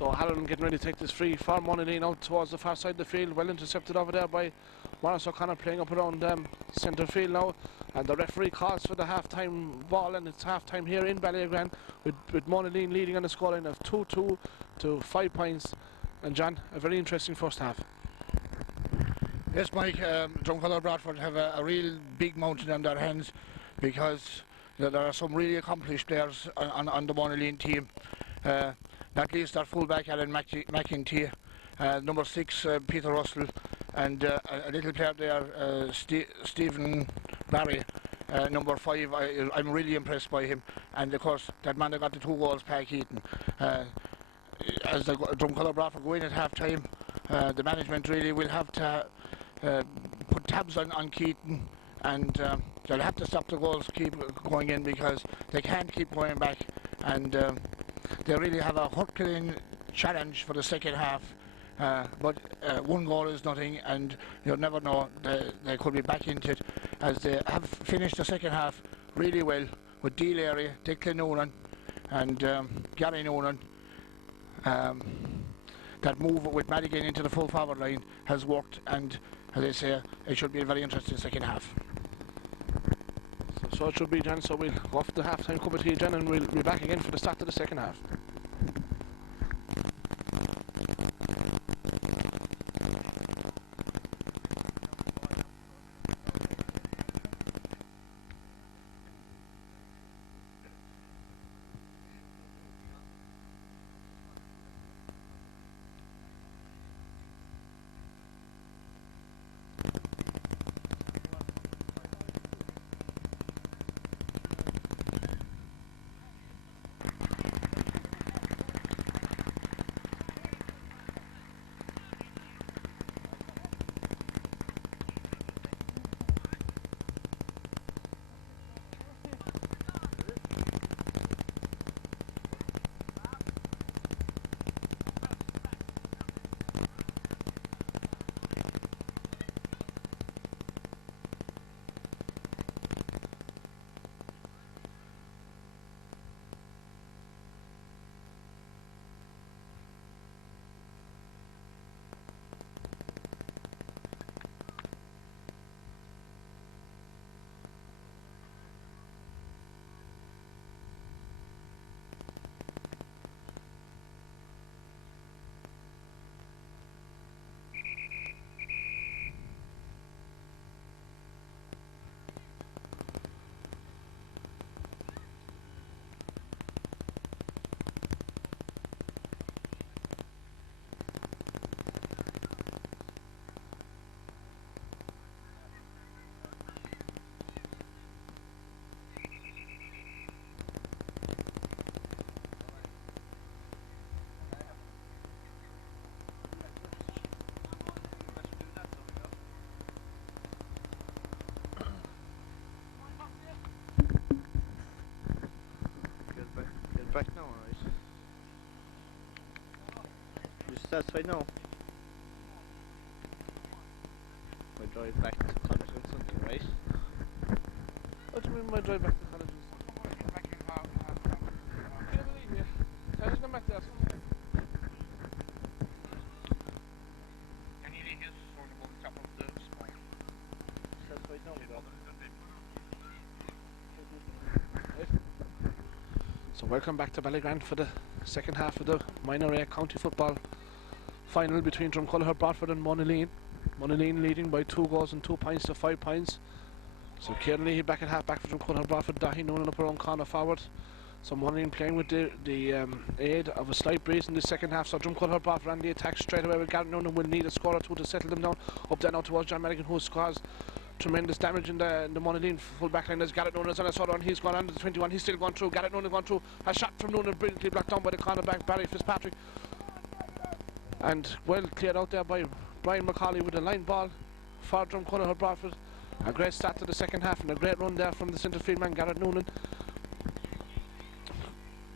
So Halloran getting ready to take this free for Monaleen out towards the far side of the field. Well intercepted over there by Morris O'Connor, playing up around centre field now. And the referee calls for the half-time ball, and it's half-time here in Ballygrand with Monaleen leading on the scoreline of 2-2 to 5 points. And John, a very interesting first half. Yes, Mike, Drumcolor Broadford have a real big mountain on their hands, because there are some really accomplished players on the Monaleen team. Not least their fullback Alan McIntyre, number 6 Peter Russell, and a little player there, Stephen Barry, number 5. I'm really impressed by him, and of course that man that got the 2 goals, Pat Keaton. As the Drumcolor Broadford go in at half time, the management really will have to put tabs on Keaton, and they'll have to stop the goals keep going in, because they can't keep going back, and they really have a Herculean challenge for the second half. But 1 goal is nothing, and you'll never know, they could be back into it, as they have finished the second half really well with Dee Leary, Declan Noonan and Gary Noonan. That move with Madigan into the full forward line has worked, and as I say, it should be a very interesting second half. So it should be, John. So we'll go off the half-time cup of tea, John, and we'll be back again for the start of the second half. Back now, alright. You satisfied now? I drive back to college on Sunday, right? What do you mean by drive back to college? Can't believe you. I just come back there. Can you leave his sort of on top of the spine? Satisfied now, though. So welcome back to Ballygrand for the second half of the Minor A County Football final between Drumcolor Broadford and Monaleen. Monaleen leading by 2 goals and 2 points to 5 points. So Kieran Leahy back at half back for Drumcolor Broadford, Dahi Noonan up around corner forward. So Monaleen playing with the aid of a slight breeze in the second half. So Drumcolor Broadford on the attack straight away with Garrett Noonan will need a score or 2 to settle them down. Up there now towards John Madigan, who scores tremendous damage in the Monaleen full back line. There's Garrett Noonan on a sort on. He's gone under the 21. He's still gone through. Garrett Noonan gone through. A shot from Noonan brilliantly blocked down by the cornerback Barry Fitzpatrick. And well cleared out there by Brian McCauley with a line ball for Drumcolor Broadford. A great start to the second half and a great run there from the centre field man Garrett Noonan.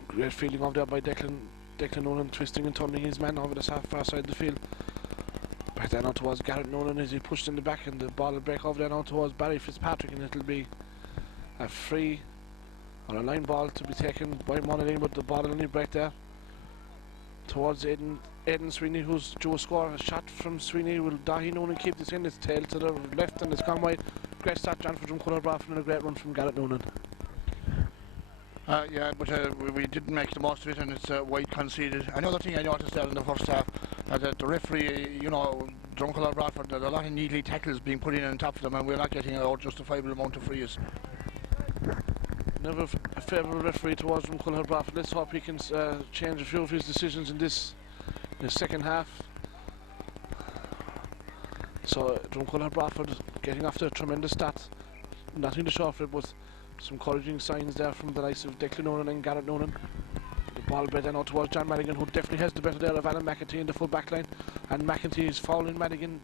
Great fielding over there by Declan Noonan, twisting and turning his man over the far side of the field. Back there now towards Garrett Noonan as he pushed in the back, and the ball will break over there now towards Barry Fitzpatrick, and it'll be a free or a line ball to be taken by Monaleen, but the ball will only break there towards Aidan Sweeney, who's due a score. A shot from Sweeney. Will Dahi Noonan keep this in? It's tail to the left and it's gone wide. Great start, John, for Dromcollogher Broadford, and a great run from Garrett Noonan. Yeah, but we didn't make the most of it, and it's wide conceded. Another thing I noticed there in the first half, that the referee, you know, Dromcollogher Broadford, there's a lot of neatly tackles being put in on top of them, and we're not getting a justifiable amount of frees. Never a favourable referee towards Dromcollogher Broadford. Let's hope he can change a few of his decisions in the second half. So Dromcollogher Broadford getting off to a tremendous start. Nothing to show for it, but some encouraging signs there from the likes of Declan Noonan and Garrett Noonan. The ball bred now towards John Madigan, who definitely has the better there of Alan McEntee in the full back line. And McEntee is fouling Madigan.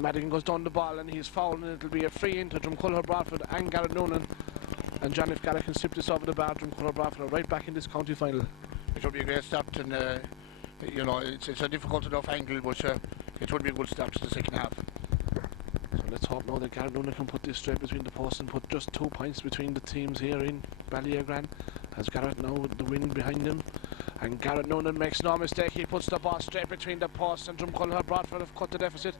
Madigan goes down the ball and he's fouling, and it'll be a free into Dromcollogher Broadford and Garrett Noonan. And John, if Garrett can slip this over the bar, Dromcollogher Broadford are right back in this county final. It would be a great start, and you know, it's a difficult enough angle, but it would be a good start to the second half. So let's hope now that Garrett Noonan can put this straight between the posts and put just 2 points between the teams here in Ballyagran, as Garrett now with the wind behind him. And Garrett Noonan makes no mistake, he puts the ball straight between the posts, and Dromcollogher Broadford have cut the deficit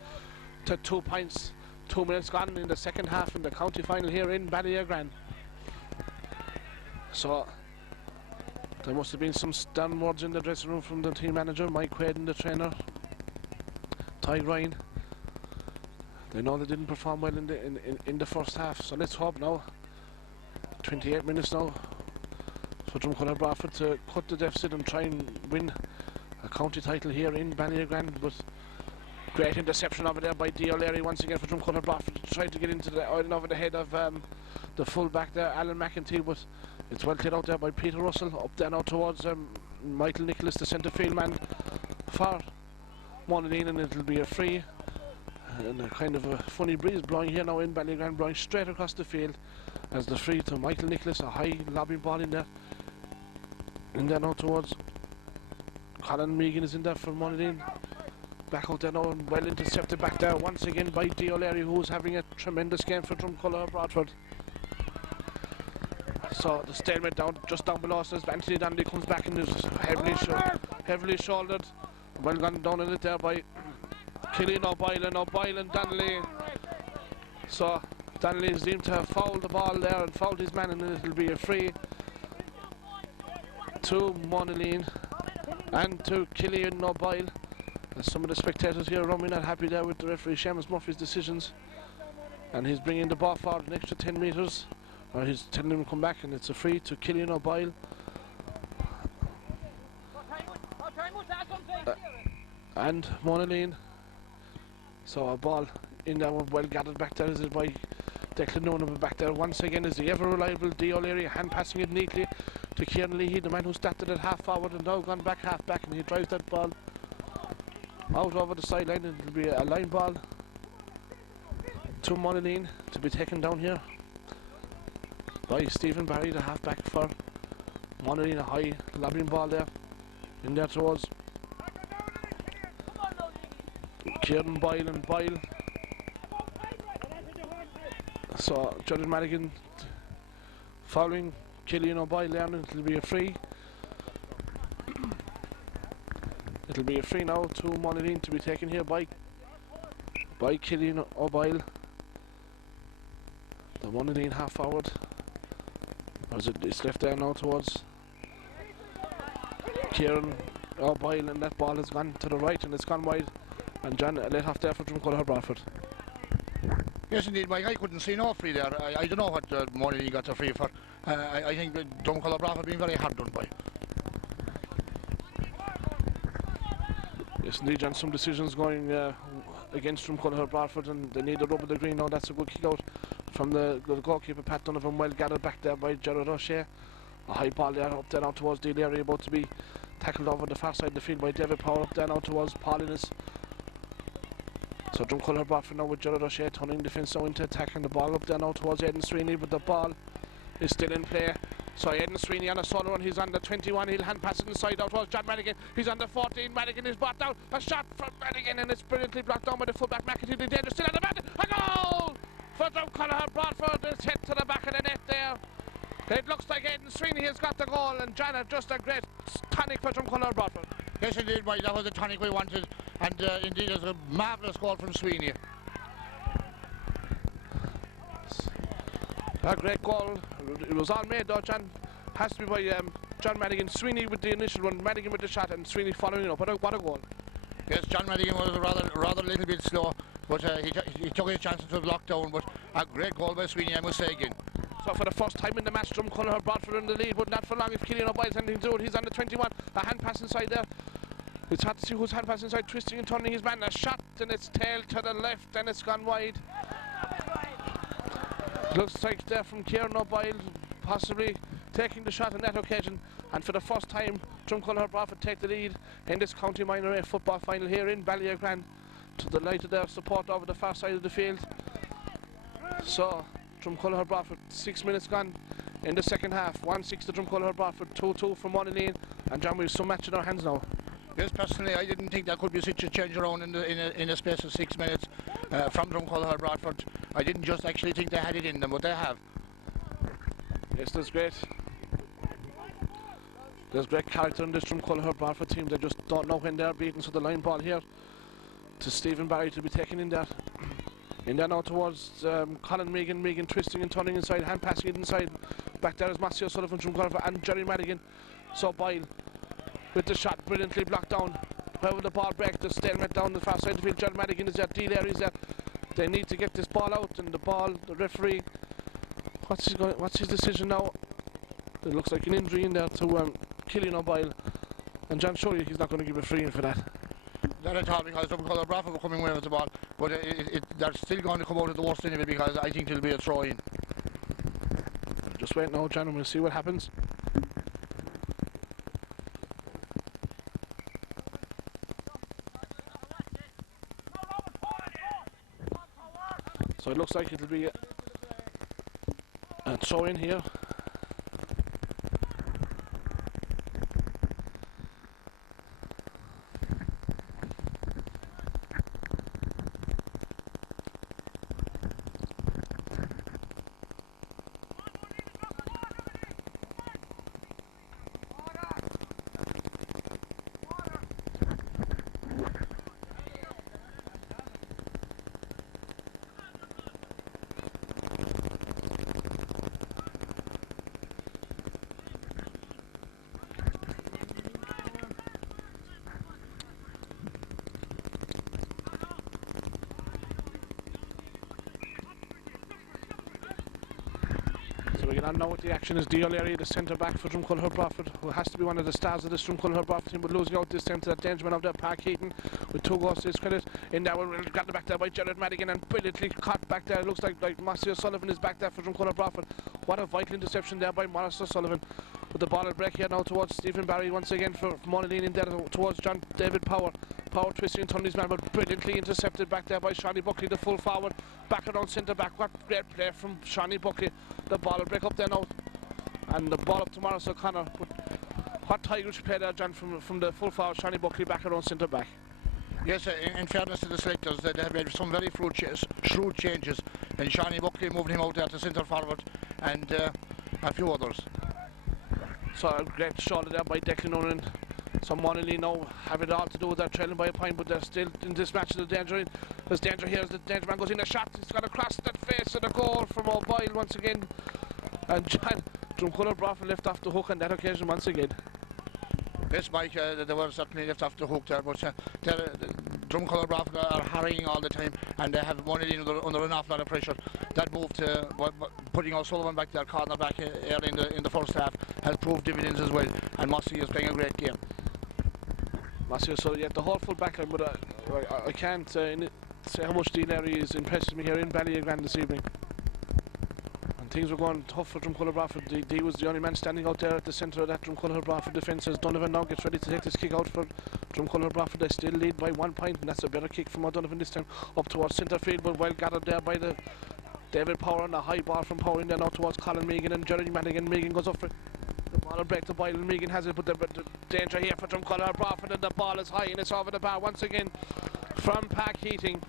to 2 points. 2 minutes gone in the second half in the county final here in Ballyagran. So there must have been some stern words in the dressing room from the team manager, Mike Quaid, and the trainer, Ty Ryan. They know they didn't perform well in the first half, so let's hope now. 28 minutes now for Dromcollogher Broadford to cut the deficit and try and win a county title here in Ballyagran. But great interception over there by D. O'Leary once again for Dromcollogher Broadford. Tried to get into the over the head of the full back there, Alan McEntee, but it's well cleared out there by Peter Russell. Up there now towards Michael Nicholas, the centre field man for Monaleen, and it'll be a free. And a kind of a funny breeze blowing here now in Ballyagran, blowing straight across the field as the free to Michael Nicholas, a high lobbing ball in there. And then now towards Colin Megan is in there for Monaleen. Back out there now and well intercepted back there once again by D. O'Leary, who's having a tremendous game for Dromcollogher Broadford. So the stalemate just down below us as Anthony Donnelly comes back and is heavily shouldered. Well gone down in it there by Killian O'Boyle and Donnelly. So Donnelly is deemed to have fouled the ball there and fouled his man, and it'll be a free to Monaleen and to Killian O'Boyle. Some of the spectators here around me not happy there with the referee Seamus Murphy's decisions, and he's bringing the ball forward an extra 10 metres, or he's telling him to come back, and it's a free to Killian O'Boyle. And Monaleen. So a ball in there, well gathered back there, is it by Declan Noonan, but back there once again is the ever reliable D. O'Leary, hand passing it neatly to Kieran Leahy, the man who started at half forward and now gone back half back, and he drives that ball out over the sideline, and it'll be a line ball to Monaleen to be taken down here by Stephen Barry, the half back for Monaleen. A high lobbing ball there in there towards Kieran Boyle and Boyle. So Jordan Madigan following Killian O'Boyle there, and it'll be a free. It'll be a free now to Monaleen to be taken here by Killian O'Boyle. The Monaleen half forward. Or is it's left there now towards Kieran O'Boyle, and that ball has gone to the right and it's gone wide. And John let off there for Dromcollogher Broadford. Yes, indeed, Mike. I couldn't see no free there. I don't know what Monaleen got the free for. I think Dromcollogher Broadford being very hard done by. Yes, indeed, John. Some decisions going against Dromcollogher Broadford, and they need a rub of the green now. That's a good kick out from the goalkeeper Pat Donovan. Well gathered back there by Gerard O'Shea. A high ball there up there now towards the area, about to be tackled over the far side of the field by David Power. Up there now towards Paul Innes. So Dromcollogher Broadford now with Gerard O'Shea turning defence now into attack, and the ball up there now towards Aidan Sweeney, but the ball is still in play. So Aidan Sweeney on a solo run, he's on the 21, he'll hand pass it inside out towards John Madigan. He's on the 14, Madigan is brought down, a shot from Madigan, and it's brilliantly blocked down by the fullback McEntee. The danger still on the bat, a goal for Dromcollogher Broadford. It's hit to the back of the net there. It looks like Aidan Sweeney has got the goal, and Janet, just a great tonic for Drumconnell Broadford. Yes, indeed, Mike, that was the tonic we wanted, and indeed it was a marvellous goal from Sweeney. A great goal. It was all made though, John. Has to be by John Madigan. Sweeney with the initial one, Madigan with the shot, and Sweeney following up. What a goal. Yes, John Madigan was rather a little bit slow, but he took his chances to lock down, but a great goal by Sweeney, I must say again. So for the first time in the match, Drumconnell have Broadford in the lead, but not for long if Killian O'Boyle's anything to do it. He's on the 21, a hand pass inside there. It's hard to see who's hand pass inside, twisting and turning his man. A shot, and it's tailed to the left, and it's gone wide. Looks like there from Kieran O'Boyle, possibly taking the shot on that occasion. And for the first time, Drumconnell Broadford take the lead in this County Minor A football final here in Ballyagran, to the light of their support over the far side of the field. So, Drumconnell Broadford, 6 minutes gone in the second half. 1-6 to Drumconnell Broadford, 2-2 from Monaleen. And John, we have some match in our hands now. Yes, personally, I didn't think there could be such a change around in a space of 6 minutes from Drumconnell Broadford. I didn't just actually think they had it in them, but they have. Yes, that's great. There's great character in this Drumconnell Broadford team. They just don't know when they're beaten. So the line ball here to Stephen Barry to be taken in there. In there now towards Colin Megan. Megan twisting and turning inside, hand passing it inside. Back there is Matthew Sullivan from Drumconnell and Jerry Madigan. So Boyle with the shot, brilliantly blocked down. However, the ball break, the stalemate down the far side of the field. Jerry Madigan is there, D there, he's there. They need to get this ball out, and the referee, what's his decision now? It looks like an injury in there to Killian O'Boyle, and John showed you he's not going to give a free in for that. Not at all, because Drumconnell Broadford were coming away with the ball, but they're still going to come out at the worst end of it, because I think it'll be a throw-in. Just wait now, John, and we'll see what happens. So it looks like it'll be a throw-in here. So we get on now with the action is Dio Leary, the centre back for Drumconnell Broadford, who has to be one of the stars of this Drumconnell Broadford team, but losing out this time to that Dangerman of their Park Heaton with 2 goals to his credit. In there, we've got the back there by Jared Madigan and brilliantly caught back there. It looks like Matthew Sullivan is back there for Drumconnell Broadford. What a vital interception there by Morris Sullivan. With the ball at break here now towards Stephen Barry once again for Monaleen, in there towards John David Power. Power twisting and turning his man, but brilliantly intercepted back there by Shawnee Buckley, the full forward. Back around centre back. What great play from Shawnee Buckley. The ball will break up there now. And the ball up to Morris O'Connor. But what Tigers play there, John, from the full forward, Shawnee Buckley back around centre back. Yes, in fairness to the selectors, they have made some very shrewd changes. And Shawnee Buckley moving him out there to centre forward, and a few others. So a great shot there by Declan Owen. So Monaleen now have it all to do with that trailing by a point, but they're still in this match. The danger in. There's danger here as the danger man goes in a shot. He's got to cross that face of the goal from O'Boyle once again. And John Drumconnell Broadford left off the hook on that occasion once again. Yes, Mike, they were certainly left off the hook there, but Drumconnell Broadford are harrying all the time, and they have Monaleen under an awful lot of pressure. That move to putting O'Sullivan back there, corner back early in the first half, has proved dividends as well, and Mossy is playing a great game. Mossy, so yeah, the whole full back line, but I can't say how much Dean Larry is impressing me here in Ballyagran this evening. And things were going tough for Drumconnell Broadford. D was the only man standing out there at the centre of that Drumconnell Broadford defence as Donovan now gets ready to take this kick out for Drumconnell Broadford. They still lead by 1 point, and that's a better kick from O'Donovan this time up towards centre field, but well gathered there by the David Power, and a high ball from Power in there now towards Colin Megan and Jerry Madigan. Megan goes up for the ball will break to Boyle, and Megan has it, but the danger here for Drumconnell Broadford, and the ball is high and it's over the bar once again from Park Heating.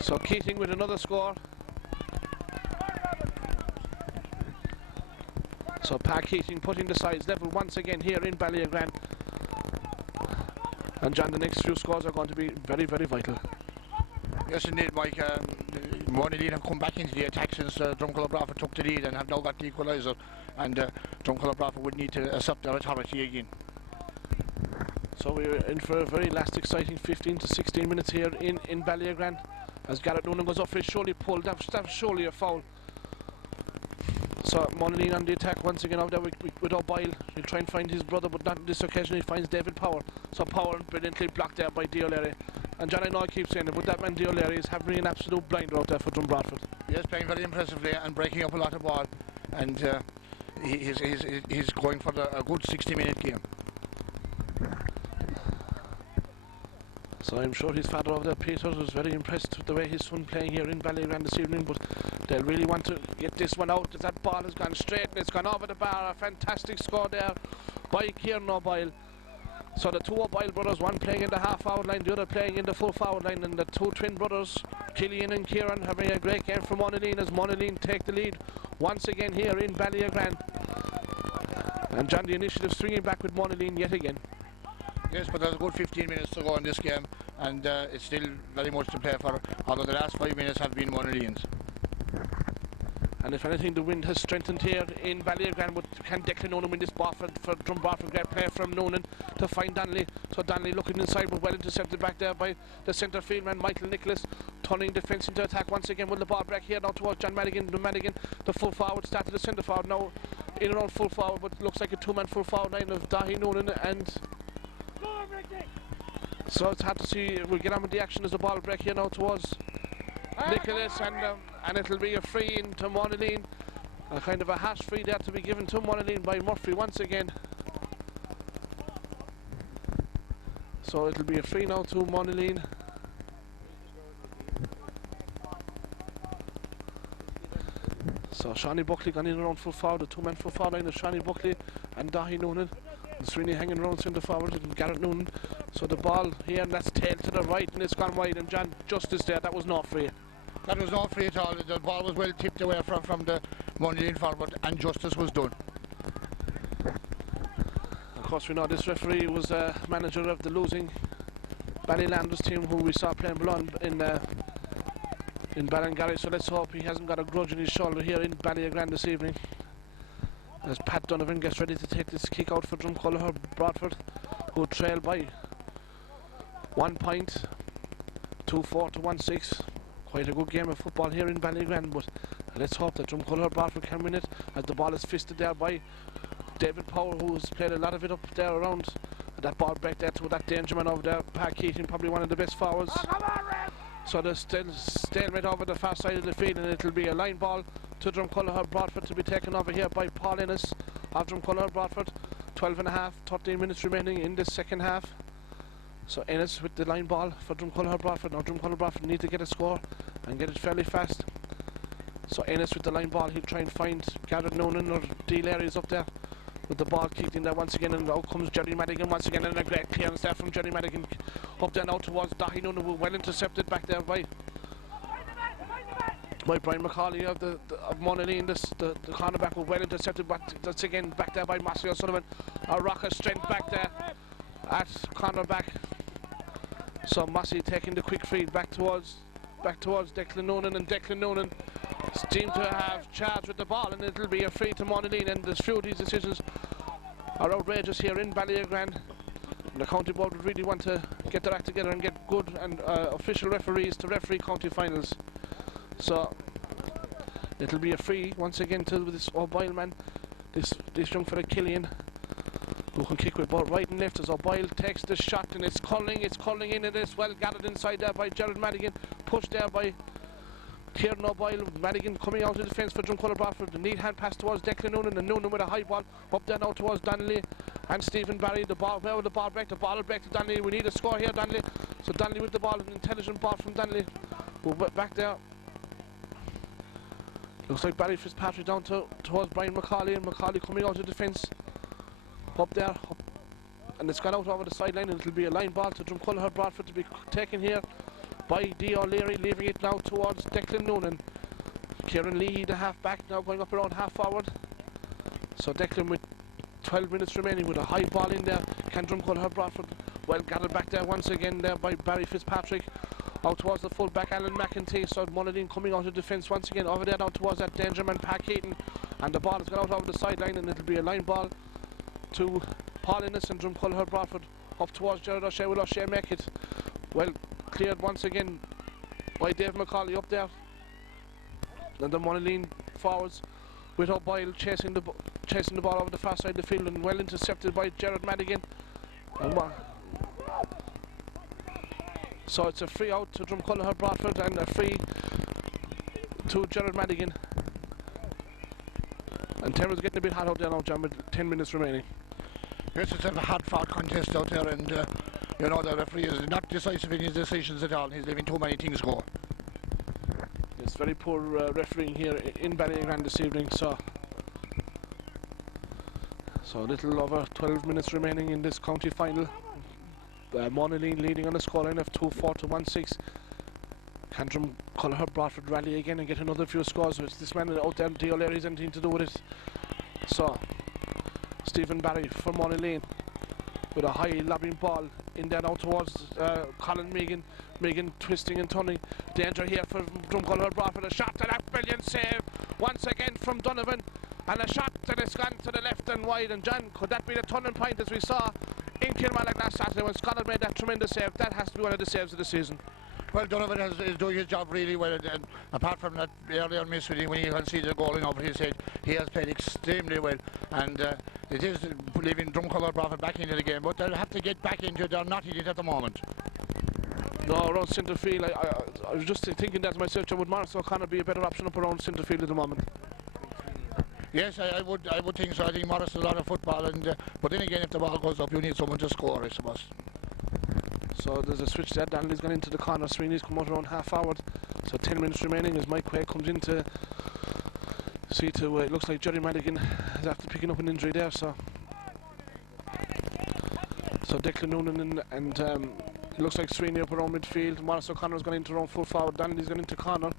So Keating with another score. So Pat Keating putting the sides level once again here in Ballyagran. And John, the next few scores are going to be very, very vital. Yes, indeed, Mike. Monaleen have come back into the attack since Dromcollogh Broadford took the lead and have now got the equaliser. And Dromcollogh Broadford would need to assert their authority again. So we're in for a very last exciting 15 to 16 minutes here in Ballyagran. As Garrett Noonan goes off for his surely pulled. That's surely a foul. So Monaleen on the attack once again out there with O'Boyle. He'll try and find his brother, but not on this occasion. He finds David Power. So Power brilliantly blocked there by D'O'Leary. And John, I know I keep saying it, but that man D'O'Leary is having an absolute blinder out there for Drom Broadford. Yes, playing very impressively and breaking up a lot of ball. And he's going for a good 60-minute game. So I'm sure his father over there, Peter, was very impressed with the way his son playing here in Ballyagran this evening, but they'll really want to get this one out. That ball has gone straight and it's gone over the bar. A fantastic score there by Kieran O'Boyle. So the two O'Boyle brothers, one playing in the half-forward line, the other playing in the full-forward line, and the two twin brothers, Killian and Kieran, having a great game for Monaleen as Monaleen take the lead once again here in Ballyagran. And John, the initiative swinging back with Monaleen yet again. Yes, but there's a good 15 minutes to go in this game, and it's still very much to play for, although the last 5 minutes have been Monaleen's. And if anything, the wind has strengthened here in Ballyagran, but can Declan Noonan win this ball for Drom Broadford? Great play from Noonan to find Donnelly. So Donnelly looking inside, but well intercepted back there by the centre field man, Michael Nicholas, turning defence into attack once again with the ball back here now towards John Madigan. Madigan, the full forward, started the centre forward, now in around full forward, but looks like a two-man full forward line of Dahi Noonan and... So it's hard to see. We'll get on with the action as the ball break here now towards Nicholas, and it'll be a free in to Monaleen. A kind of a hash free there to be given to Monaleen by Murphy once again. So it'll be a free now to Monaleen. So Shawnee Buckley gone in around full forward, the two-man full forward line of Shawnee Buckley and Dahi Noonan. It's really hanging around centre forward and Garrett Noonan. So the ball here, and that's tailed to the right and it's gone wide, and John, justice there, that was not free. That was not free at all. The ball was well tipped away from the Monaleen forward, and justice was done. Of course we know this referee was manager of the losing Ballylanders team who we saw playing below in Ballingarry, so let's hope he hasn't got a grudge in his shoulder here in Ballyagran this evening. As Pat Donovan gets ready to take this kick out for Dromcollogh Broadford, who trail by 1 point, 2-4 to 1-6. Quite a good game of football here in Ballyagran, but let's hope that Dromcollogh Broadford can win it, as the ball is fisted there by David Powell, who's played a lot of it up there around. That ball break there to that danger man over there, Pat Keating, probably one of the best forwards. So there's still stalemate over the far side of the field, and it'll be a line ball to Dromcollogh Broadford to be taken over here by Paul Ennis of Dromcollogh Broadford. 13 minutes remaining in the second half. So Ennis with the line ball for Dromcollogh Broadford. Now Dromcollogh Broadford need to get a score and get it fairly fast. So Ennis with the line ball, he'll try and find Garrett Noonan or D'O'Leary is up there with the ball kicked in there once again, and out comes Jerry Madigan once again, and a great clearance there from Jerry Madigan up there now towards Dahi Noonan, who well intercepted back there by Brian McCauley of Monaleen. The cornerback was well intercepted, but that's again back there by Mossy O'Sullivan. A rocket strength back there at cornerback. So Mossy taking the quick feed back towards Declan Noonan, and Declan Noonan seemed to have charged with the ball, and it'll be a free to Monaleen. And there's few of these decisions are outrageous here in Ballyagran. And the county board would really want to get their act together and get good and official referees to referee county finals. So it'll be a free once again to this O'Boyle man, this young fella Killian, who can kick with both right and left as O'Boyle takes the shot, and it's curling in, and it's well gathered inside there by Gerald Madigan, pushed there by Kieran O'Boyle. Madigan coming out of defence for Dromcollogh Broadford. The neat hand pass towards Declan Noonan, and Noonan with a high ball up there now towards Donnelly and Stephen Barry. The ball, where will the ball break? The ball will break to Donnelly. We need a score here, Donnelly. So Donnelly with the ball, an intelligent ball from Donnelly, who back there. Looks like Barry Fitzpatrick down towards Brian McCauley, and McCauley coming out of defence up there, and it's gone out over the sideline, and it'll be a line ball to Dromcollogh Broadford to be taken here by D'O'Leary, leaving it now towards Declan Noonan. Kieran Lee, the half back, now going up around half forward. So Declan with 12 minutes remaining with a high ball in there. Can Dromcollogher Broadford well gathered back there once again there by Barry Fitzpatrick. Out towards the full back, Alan McEntee. So Monaleen coming out of defence once again. Over there down towards that danger man, Pat Keaton. And the ball has gone out over the sideline, and it'll be a line ball to Paul Innes and Dromcollogher Broadford. Up towards Gerard O'Shea. Will O'Shea make it? Well, cleared once again by Dave McCauley up there. And the Monaleen forwards with O'Boyle chasing the ball over the far side of the field, and well intercepted by Gerard Madigan. So it's a free out to Dromcollogher Broadford and a free to Gerard Madigan. And Terry's getting a bit hot out there now, John, with 10 minutes remaining. Yes, it's a hard-fought contest out there, and you know, the referee is not decisive in his decisions at all. He's leaving too many things go. It's very poor refereeing here in Ballygrand this evening, so a little over 12 minutes remaining in this county final. Monaleen leading on a scoreline of 2-4 to 1-6. Can Dromcollogher Broadford rally again and get another few scores? It's this man out there, D. O'Leary's anything to do with it. So Stephen Barry for Monaleen with a high lobbing ball in there now towards Colin Megan. Megan twisting and turning. Danger here for Dromcollogher Broadford. A shot to that brilliant save once again from Donovan. And a shot that has gone to the left and wide. And John, could that be the turning point as we saw in Kilmallock last Saturday when Scott had made that tremendous save? That has to be one of the saves of the season. Well, Donovan is doing his job really well, and apart from that earlier miss when you conceded a goal over his head, he has played extremely well, and it is leaving Dromcollogher Broadford back into the game, but they'll have to get back into it. They're not in it at the moment. No, around centre field, I was just thinking that to myself, would Morris O'Connor be a better option up around centre field at the moment? Yes, I would think so. I think Morris is a lot of football, and but then again, if the ball goes up, you need someone to score, I suppose. So there's a switch there. Donnelly's gone into the corner. Sweeney's come out around half forward. So 10 minutes remaining as Mike Quaid comes in to see to it looks like Jerry Madigan is after picking up an injury there. So Declan Noonan and it looks like Sweeney up around midfield. Morris O'Connor's gone into around full forward. Donnelly's gone into corner.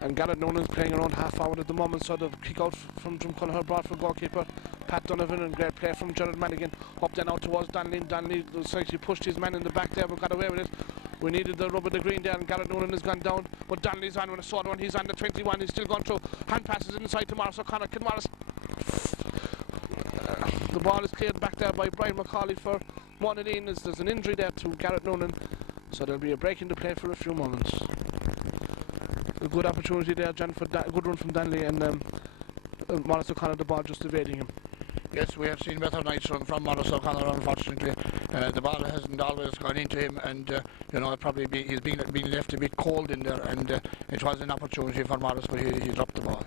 And Garrett Noonan's playing around half forward at the moment, so the kick out from Dromcollogher Broadford goalkeeper Pat Donovan, and great play from Gerard Madigan. Up then out towards Donnelly. Donnelly looks like he pushed his man in the back there but got away with it. We needed the rub of the green there, and Garrett Noonan has gone down, but Donnelly's on with a sword one. He's on the 21, he's still going through. Hand passes inside to Morris O'Connor. Can Morris... the ball is cleared back there by Brian McCauley for Monaleen. There's an injury there to Garrett Noonan, so there'll be a break in the play for a few moments. A good opportunity there, John, for a good run from Donnelly, and Morris O'Connor, the ball just evading him. Yes, we have seen better nights from Morris O'Connor, unfortunately. The ball hasn't always gone into him, and you know, he's been left a bit cold in there, and it was an opportunity for Morris, but he dropped the ball.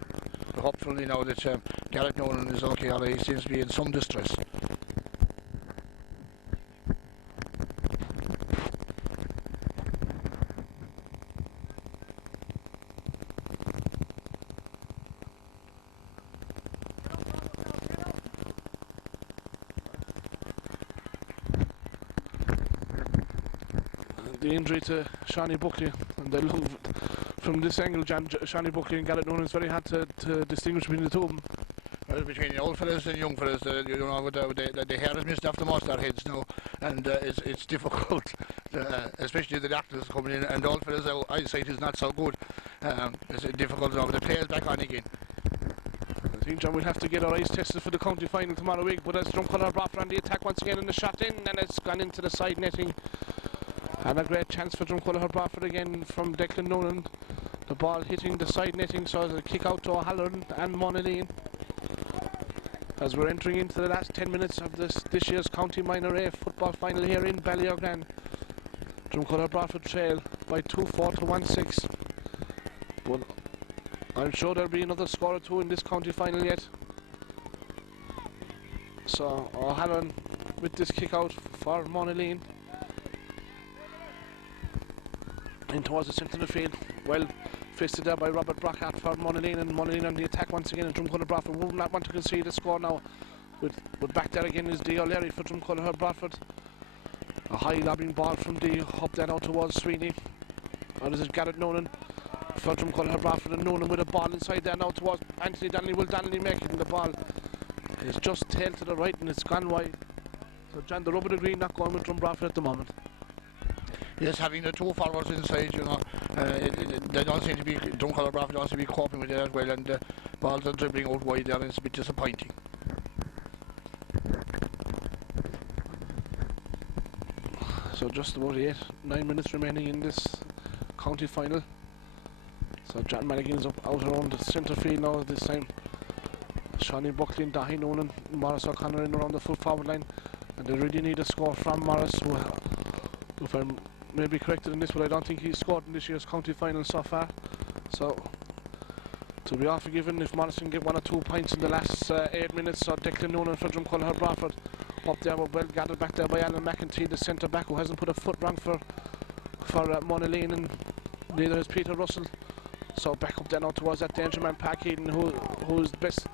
But hopefully now that Garrett Nolan is okay, although he seems to be in some distress. The injury to Shawnee Buckley, and they love from this angle, Shawnee Buckley and Garrett Noonan, it's very hard to distinguish between the two of them. Well, between old fellas and young fellas, you know, the hair is missed off the most of their heads now, and it's difficult, especially the doctors coming in, and old fellas' eyesight is not so good. It's difficult now, but the players back on again. I think, John, we'll have to get our eyes tested for the county final tomorrow week, but as Dromcollogher Broadford on the attack once again, and the shot in, and it's gone into the side netting. And a great chance for Dromcollogher Broadford again from Declan Noonan. The ball hitting the side netting, so the kick out to O'Halloran and Monaleen. As we're entering into the last 10 minutes of this year's County Minor A football final here in Ballyogrand. Dromcollogher Broadford trail by 2-4 to 1-6. But I'm sure there'll be another score or two in this county final yet. So O'Halloran with this kick out for Monaleen. In towards the centre of the field, well fisted there by Robert Brockhart for Monaleen, and Monaleen on the attack once again, and Dromcollogher Broadford will not want to concede a score now. But back there again is D. O'Leary for Dromcollogher Broadford. A high lobbing ball from D up there now towards Sweeney. Or is it Garrett Noonan for Drumcullough Broadford, and Noonan with a ball inside there now towards Anthony Donnelly. Will Donnelly make it, and the ball is just tailed to the right and it's gone wide. So John, the rub of the green not going with Drum Broadford at the moment. Yes, having the two forwards inside, you know, they don't seem to be, Drumcullough Broadford don't seem to be coping with it as well, and the balls are dribbling out wide there, and it's a bit disappointing. So just about 9 minutes remaining in this county final. So John Madigan is up out around the centre field now this time. Shawnee Buckley and Dahi Noonan, Morris O'Connor in around the full forward line, and they really need a score from Morris, who, if I'm maybe corrected in this, but I don't think he's scored in this year's county final so far. So to be all forgiven if Morris can get 1 or 2 points in the last 8 minutes. So Declan Noonan for Drumcullough Broadford up there, well gathered back there by Alan McEntee, the centre back, who hasn't put a foot wrong for Monaleen, and neither has Peter Russell. So back up there now towards that danger man, Park Heaton, who's best,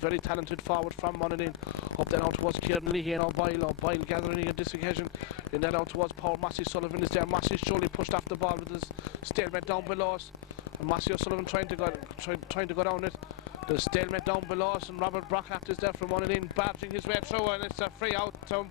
very talented forward from Monaleen. Up there now towards Kieran Leahy and O'Boyle gathering at this occasion. In there now towards Paul Massey Sullivan is there. Massey surely pushed off the ball with his stalemate down below us, and Massey O'Sullivan trying to go down it. The stalemate down below us, and Robert Brockhaft is there from Monaleen, barging his way through, and it's a free out to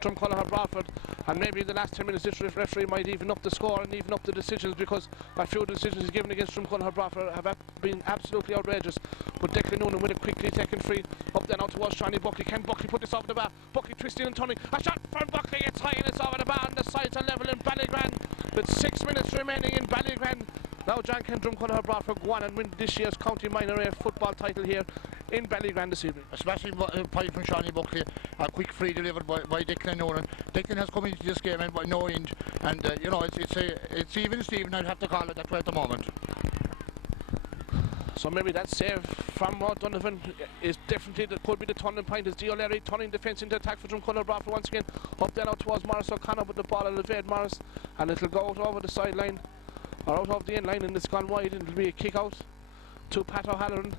Drumcullough Broadford. And maybe in the last 10 minutes this referee might even up the score and even up the decisions, because a few decisions he's given against Drumcullough Broadford have been absolutely outrageous. But Declan Noonan with a quickly taken free up there now towards Shawnee Buckley. Can Buckley put this over the bar? Buckley twisting and turning. A shot from Buckley, it's high and it's over the bar, and the sides are level in Ballygrand with 6 minutes remaining in Ballygrand. Now John, can Drumcullough Broadford go on and win this year's County Minor A football title here in Ballygrand this evening? A smashing point from Shawnee Buckley, a quick free delivered by Declan Noonan. Declan has come into this game and by no end, and you know, it's even Stephen, I'd have to call it that way at the moment. So maybe that save from Donovan is definitely, that could be the turning point, as Dio Larry turning defence into attack for Drumcullough Broadford once again. Up there now towards Morris O'Connor, but the ball will evade Morris, and it'll go out over the sideline, or out of the end line, and it's gone wide, and it'll be a kick out to Pat O'Halloran.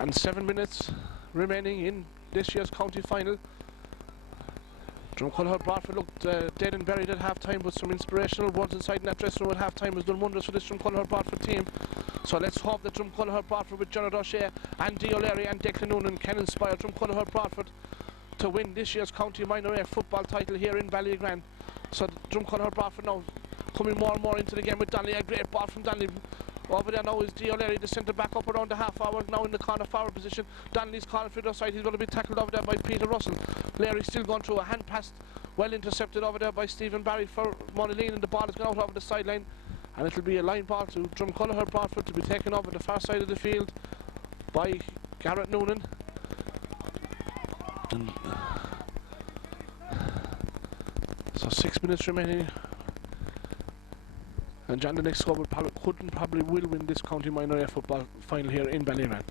And 7 minutes remaining in this year's county final. Drumcullough Broadford looked dead and buried at half time, but some inspirational words inside in that dressing room at half time has done wonders for this Drumcullough Broadford team. So let's hope that Drumcullough Broadford with Gerard O'Shea and Dio Larry and Declan Noonan can inspire Drumcullough Broadford to win this year's County Minor A football title here in Ballygrand. So Drumcullough Broadford now coming more and more into the game with Donnelly. A great ball from Donnelly. Over there now is Dio Larry, the centre back, up around the half hour, now in the corner forward position. Donnelly's calling for the other side. He's going to be tackled over there by Peter Russell. Larry still going through, a hand pass well intercepted over there by Stephen Barry for Monaleen, and the ball has gone out over the sideline, and it'll be a line ball to Drumcullough Broadford to be taken over the far side of the field by Garrett Noonan. And so 6 minutes remaining. And John, the next score probably will win this County Minor A football final here in Ballygrand.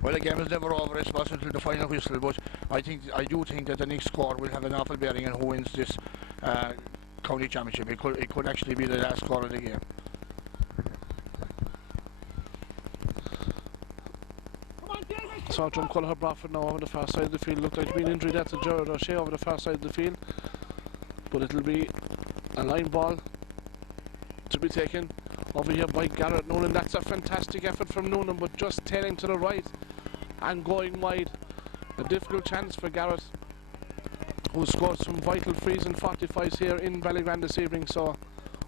Well, the game is never over, I suppose, until the final whistle, but I do think that the next score will have an awful bearing on who wins this county championship. It could actually be the last score of the game. So Drumcullough Broadford now over the far side of the field. Looked like being injured there to Gerard O'Shea over the far side of the field, but it'll be a line ball to be taken over here by Garrett Noonan. That's a fantastic effort from Noonan, but just tailing to the right and going wide. A difficult chance for Garrett, who scored some vital frees and 45s here in Ballygrand this evening. So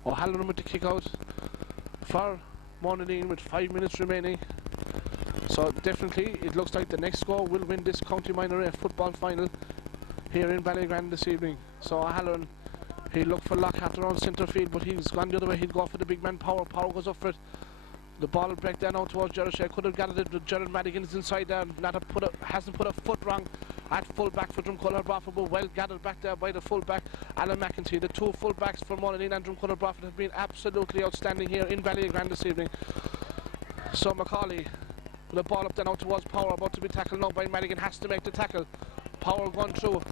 O'Halloran with the kick out for Monaleen with 5 minutes remaining. So definitely it looks like the next score will win this County Minor A football final here in Ballygrand this evening. So O'Halloran, he looked for Lockhart around centre field, but he's gone the other way. He'd go for the big man Power. Power goes up for it. The ball will break down out towards Gerard Shea. Could have gathered it, but Gerard Madigan is inside there. Hasn't put a foot wrong at full back for Drumcullough Broadford, but well gathered back there by the full back, Alan McEntee. The two full backs for Monaleen and Drumcullough Broadford have been absolutely outstanding here in Ballygrand this evening. So Macaulay with the ball up there out towards Power, about to be tackled now by Madigan. Has to make the tackle. Power going through.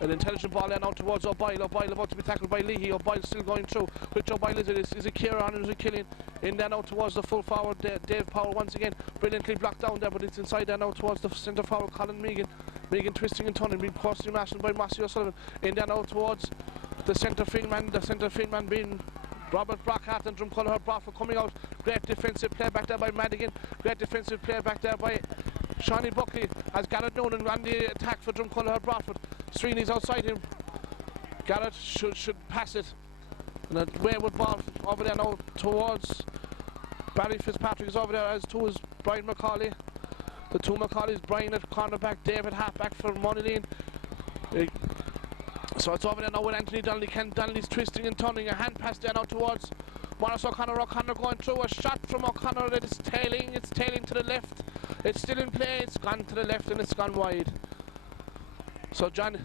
An intelligent ball then out towards O'Boyle. O'Boyle about to be tackled by Leahy. O'Boyle still going through. Which O'Boyle is it? Is it Kieran or is it Killian? In there now towards the full forward, Dave Power once again. Brilliantly blocked down there, but it's inside there now towards the centre forward, Colin Megan. Megan twisting and turning, being closely marshaled by Massey O'Sullivan. In there now towards the centre field man. The centre field man being Robert Brockhart and Drumculloher Broadford coming out. Great defensive play back there by Madigan. Great defensive play back there by Shawnee Buckley as Garrett Noonan on the attack for Drumculloher Broadford. Sweeney's outside him. Garrett should pass it. And a wayward ball over there now towards Barry Fitzpatrick is over there, as too is Brian McCauley. The two McCauleys, Brian at cornerback, David halfback for Monaleen. So it's over there now with Anthony Donnelly. Ken Donnelly's twisting and turning. A hand pass there now towards Morris O'Connor. O'Connor going through. A shot from O'Connor that is tailing. It's tailing to the left. It's still in play. It's gone to the left and it's gone wide. So John,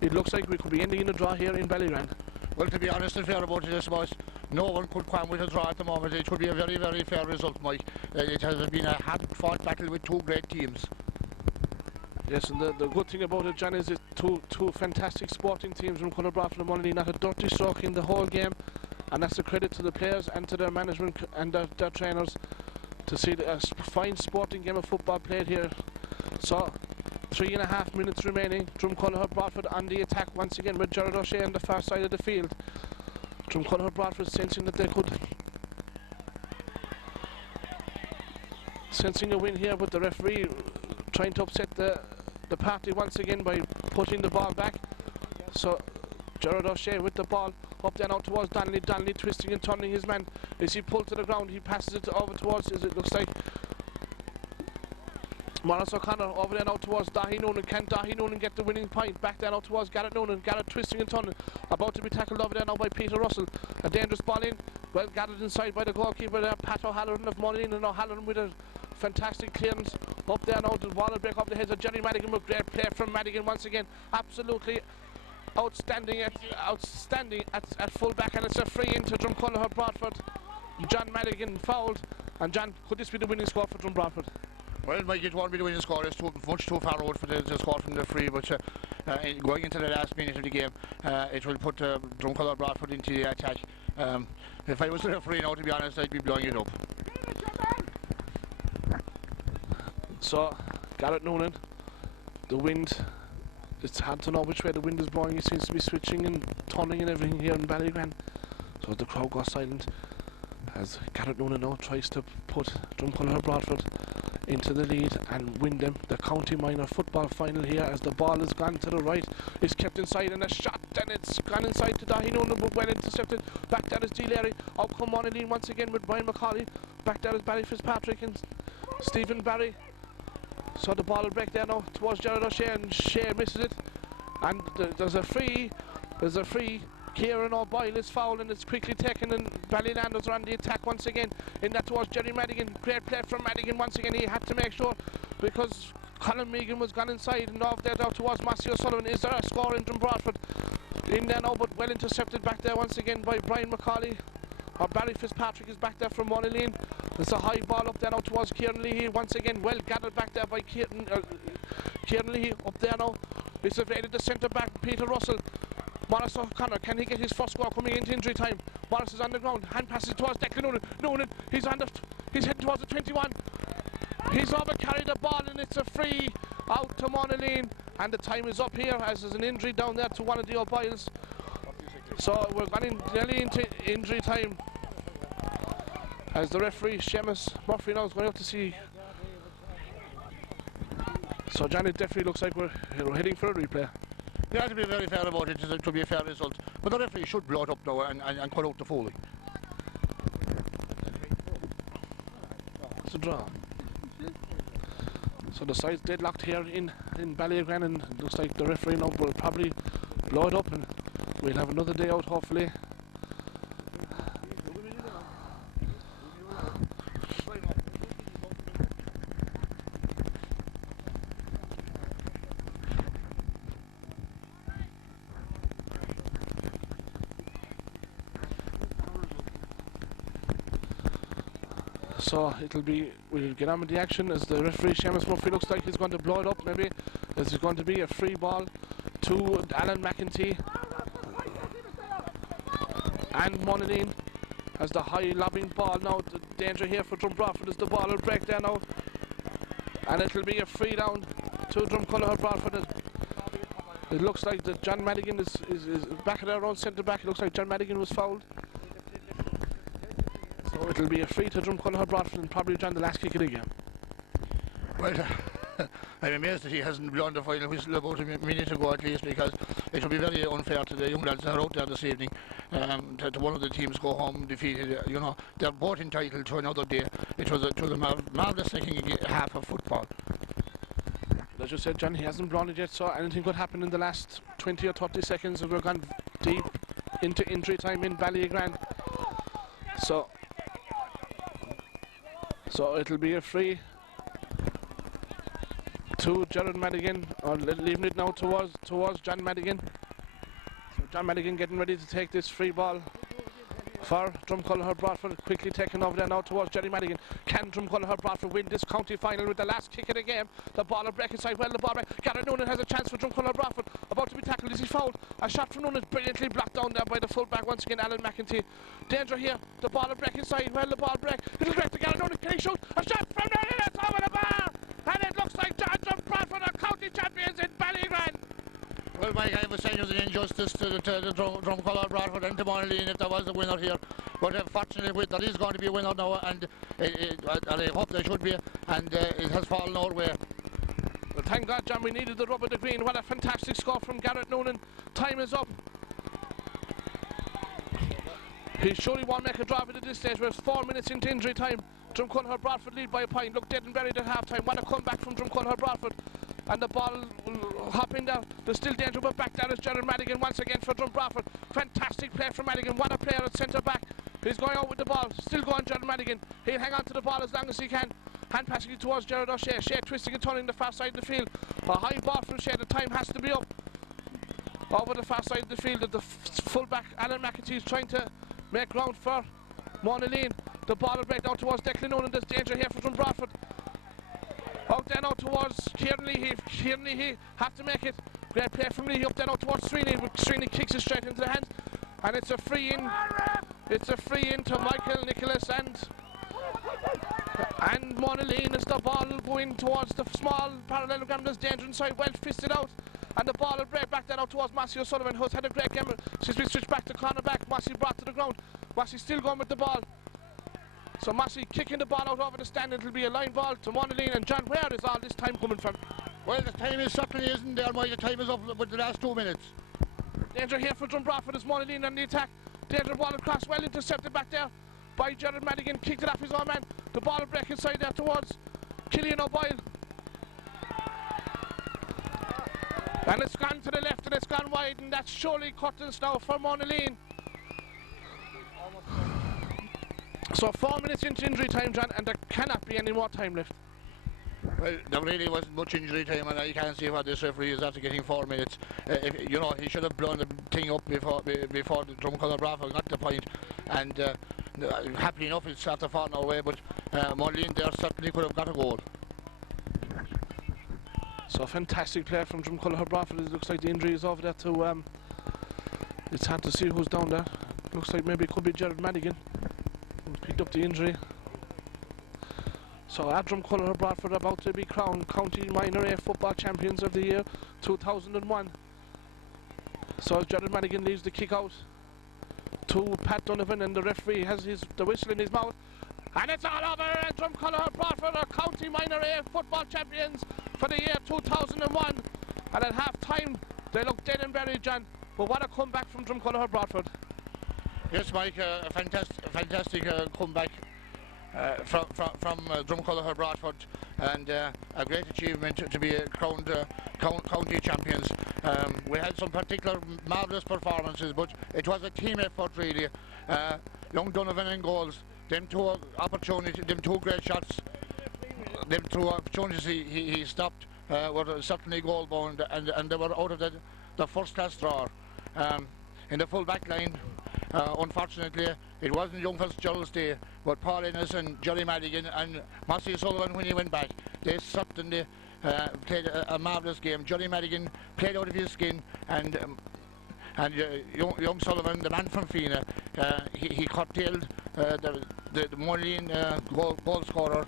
it looks like we could be ending in a draw here in Ballygrand. Well, to be honest and fair about it, I suppose no one could come with a draw at the moment. It would be a very, very fair result, Mike. It has been a hard-fought battle with two great teams. Yes, and the good thing about it, John, is it's two fantastic sporting teams from Drumculloher Broadford and Monaleen. Not a dirty stroke in the whole game, and that's a credit to the players and to their management and their trainers to see a fine sporting game of football played here. So 3.5 minutes remaining. Drumculloher Broadford on the attack once again with Gerard O'Shea on the far side of the field. Drumculloher Broadford sensing that they could a win here, but the referee trying to upset the party once again by putting the ball back. So Gerard O'Shea with the ball up there now towards Donnelly. Donnelly twisting and turning his man. As he pulled to the ground, he passes it over towards, as it looks like, Morris O'Connor over there now towards Dahi Noonan. Can Dahi Noonan get the winning point? Back there now towards Garrett Noonan. Garrett twisting and turning. About to be tackled over there now by Peter Russell. A dangerous ball in. Well gathered inside by the goalkeeper there, Pat O'Halloran of Monaleen, and O'Halloran with a fantastic clearance up there now. The ball will break off the heads of Jerry Madigan. With great play from Madigan once again. Absolutely outstanding at full back, and it's a free into Drumculloher Broadford. John Madigan fouled, and John, could this be the winning score for Drum Broadford? Well, Mike, it won't be the winning score. It's much too far out for the score from the free, but going into the last minute of the game, it will put Drumculloher Broadford into the attack. If I was the referee now, to be honest, I'd be blowing it up. So, Garrett Noonan, the wind, it's hard to know which way the wind is blowing. It seems to be switching and turning and everything here in Ballygrand. So the crowd goes silent as Garrett Noonan now tries to put Drumculloher Broadford into the lead and win them the county minor football final here, as the ball has gone to the right. It's kept inside and a shot, and it's gone inside to Dahi Noonan, but well intercepted. Back there is D. Larry. Out come Monaleen once again with Brian McCauley. Back there is Barry Fitzpatrick and Stephen Barry. So the ball will break there now towards Gerard O'Shea, and Shea misses it. And there's a free. Kieran O'Boyle is fouled, and it's quickly taken, and Ballylanders are on the attack once again. In that towards Jerry Madigan. Great play from Madigan once again. He had to make sure, because Colin Megan was gone inside, and off there down towards Massey O'Sullivan. Is there a score in Drum Broadford? In there now, but well intercepted back there once again by Brian McCauley. Or Barry Fitzpatrick is back there from Monaleen. There's a high ball up there now towards Kieran Leahy. Once again, well gathered back there by Kieran Leahy up there now. It's evaded the centre back, Peter Russell. Morris O'Connor, can he get his first goal coming into injury time? Morris is on the ground, hand passes towards Declan Noonan. Noonan, he's heading towards the 21. He's over carried the ball, and it's a free out to Monaleen. And the time is up here, as there's an injury down there to one of the O'Boyles. So we're going nearly into injury time, as the referee Seamus Murphy now is going up to see. So John, it definitely looks like we're heading for a replay. You have to be very fair about it to be a fair result. But the referee should blow it up now and cut out the fouling. It's a draw. So the side's deadlocked here in Ballygrand, and it looks like the referee now will probably blow it up, and we'll have another day out hopefully. So we'll get on with the action, as the referee Seamus Murphy looks like he's going to blow it up maybe. This is going to be a free ball to Alan McEntee. And Monaleen has the high lobbing ball now. The danger here for Drum Broadford is the ball will break there now. And it'll be a free down to Drumculloher Broadford. It looks like that John Madigan is back at our own centre back. It looks like John Madigan was fouled. So it'll be a free to Drumculloch Broadford and probably John the last kick of the game. Well, I'm amazed that he hasn't blown the final whistle about a minute ago at least, because it would be very unfair to the young lads that are out there this evening to one of the teams go home defeated. You know, they're both entitled to another day. It was a marvellous second half of football. As you said, John, he hasn't blown it yet, so anything could happen in the last 20 or 30 seconds if we're gone deep into injury time in Ballygrand. So it'll be a free to Gerard Madigan, or leaving it now towards John Madigan. So John Madigan getting ready to take this free ball for Drumculloch Broadford, quickly taken over there now towards Jerry Madigan. Can Drumculloch Broadford win this county final with the last kick of the game? The ball will break inside, well the ball break. Gareth Noonan has a chance for Drumculloch Broadford, about to be tackled. Is he fouled? A shot from Noonan, brilliantly blocked down there by the fullback once again, Alan McEntee. Danger here, the ball will break inside, well the ball break. It'll break to Gareth Noonan, can he shoot? A shot from Noonan, it's over the bar! And it looks like Drom Broadford are county champions in Ballygrand. Well, Mike, I was saying it was an injustice to the Drumculloch Broadford and to Monaleen if there was a winner here. But unfortunately, there is going to be a winner now, and I hope there should be, and it has fallen our way. Well, thank God, John, we needed the rub of the green. What a fantastic score from Gareth Noonan. Time is up. He surely won't make a draw of it at this stage. We're 4 minutes into injury time. Drumculloch Broadford lead by a point. Look dead and buried at half time. What a comeback from Drumculloch Broadford. And the ball will hop in there. There's still danger, but back down is Gerard Madigan once again for Drum Broadford. Fantastic play from Madigan. What a player at centre back. He's going out with the ball. Still going Gerard Madigan. He'll hang on to the ball as long as he can. Hand passing it towards Gerard O'Shea. Shea twisting and turning the far side of the field. A high ball from Shea. The time has to be up. Over the far side of the field. The full-back Alan McEntee is trying to make ground for Monaleen. The ball will break down towards Declan Noonan. There's danger here for Drum Broadford. Out there now towards Kieran Leahy. Kieran Leahy have to make it. Great play from Leahy up there now towards Srini. Srini kicks it straight into the hands. And it's a free in. It's a free in to Michael Nicholas and Monaleen as the ball will go in towards the small parallelogram. There's danger inside. Well fisted out. And the ball will break back there now towards Massey O'Sullivan, who's had a great game. She's been switched back to cornerback. Massey brought to the ground. Massey still going with the ball. So Massey kicking the ball out over the stand. It'll be a line ball to Monaleen. And John, where is all this time coming from? Well, the time is certainly isn't there, Mike. The time is up with the last 2 minutes. Danger here for Drum Broadford as Monaleen on the attack. Danger ball across, well intercepted back there by Gerard Madigan. Kicked it off his own man. The ball will break inside there towards Killian O'Boyle. And it's gone to the left and it's gone wide, and that's surely curtains now for Monaleen. So 4 minutes into injury time, John, and there cannot be any more time left. Well, there really wasn't much injury time, and I can't see what this referee is after getting 4 minutes. You know, he should have blown the thing up before the Drumculloch Broadford got the point. And happily enough, it's after falling away, but Monaleen there certainly could have got a goal. So fantastic play from Drumculloch Broadford. It looks like the injury is over there to. It's hard to see who's down there. Looks like maybe it could be Gerard Madigan who's picked up the injury. So Drumculloch Broadford are about to be crowned County Minor A Football Champions of the Year 2001. So Gerard Madigan leaves the kick out to Pat Donovan, and the referee has the whistle in his mouth. And it's all over, and Drumculloch Broadford are County Minor A Football Champions for the year 2001. And at half time, they look dead and buried, John. But what a comeback from Drumculloch Broadford. Yes, Mike, a fantastic comeback from Drumculloch Broadford, and a great achievement to be crowned county champions. We had some particular marvellous performances, but it was a team effort really. Young Donovan in goals, them two great shots, them two opportunities he stopped were certainly goal bound, and they were out of the first class draw. In the full back line, unfortunately, it wasn't Young Fitzgerald's day, but Paul Ennis and Jerry Madigan and Massey Sullivan, when he went back, they certainly played a marvellous game. Jerry Madigan played out of his skin, and young Sullivan, the man from Fina, he curtailed the Monaleen goal scorer,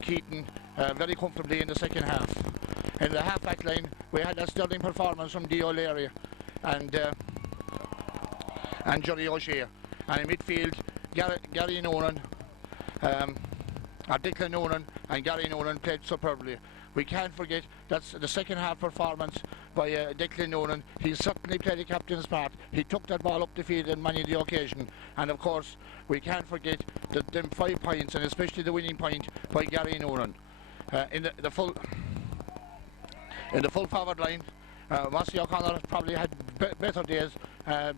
Keaton, very comfortably in the second half. In the half-back line, we had a sterling performance from D. O'Leary and Johnny O'Shea. And in midfield, Gary Noonan, Declan Noonan and Gary Noonan played superbly. We can't forget that's the second half performance by Declan Noonan. He certainly played the captain's part. He took that ball up the field on many of the occasion, and of course we can't forget them 5 points, and especially the winning point by Gary Noonan. In the full forward line, Mossy O'Connor probably had better days.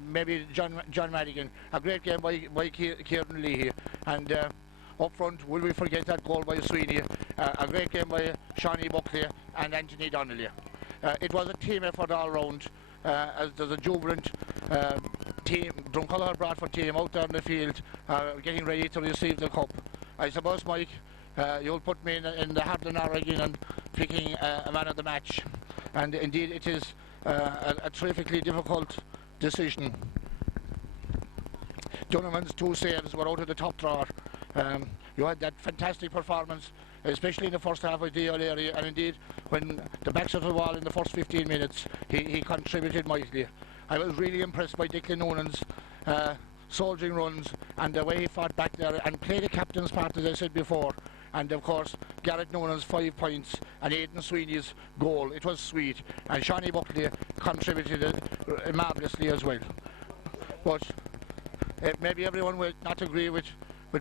Maybe John Madigan. A great game by Kieran Leahy, and up front, will we forget that goal by Sweeney? A great game by Shawnee Buckley and Anthony Donnelly. It was a team effort all round, as there's a jubilant team, Drumcollar Broadford team out there in the field, getting ready to receive the cup. I suppose, Mike, you'll put me in the Harlan again and picking a man of the match, and indeed it is a terrifically difficult decision. Donovan's 2 saves were out of the top drawer. You had that fantastic performance, especially in the first half of the O'Leary, and indeed when the backs of the wall in the first 15 minutes, he contributed mightily. I was really impressed by Declan Noonan's soldiering runs and the way he fought back there and played the captain's part, as I said before. And of course, Garrett Noonan's 5 points and Aidan Sweeney's goal. It was sweet, and Shawnee Buckley contributed marvellously as well. But maybe everyone will not agree with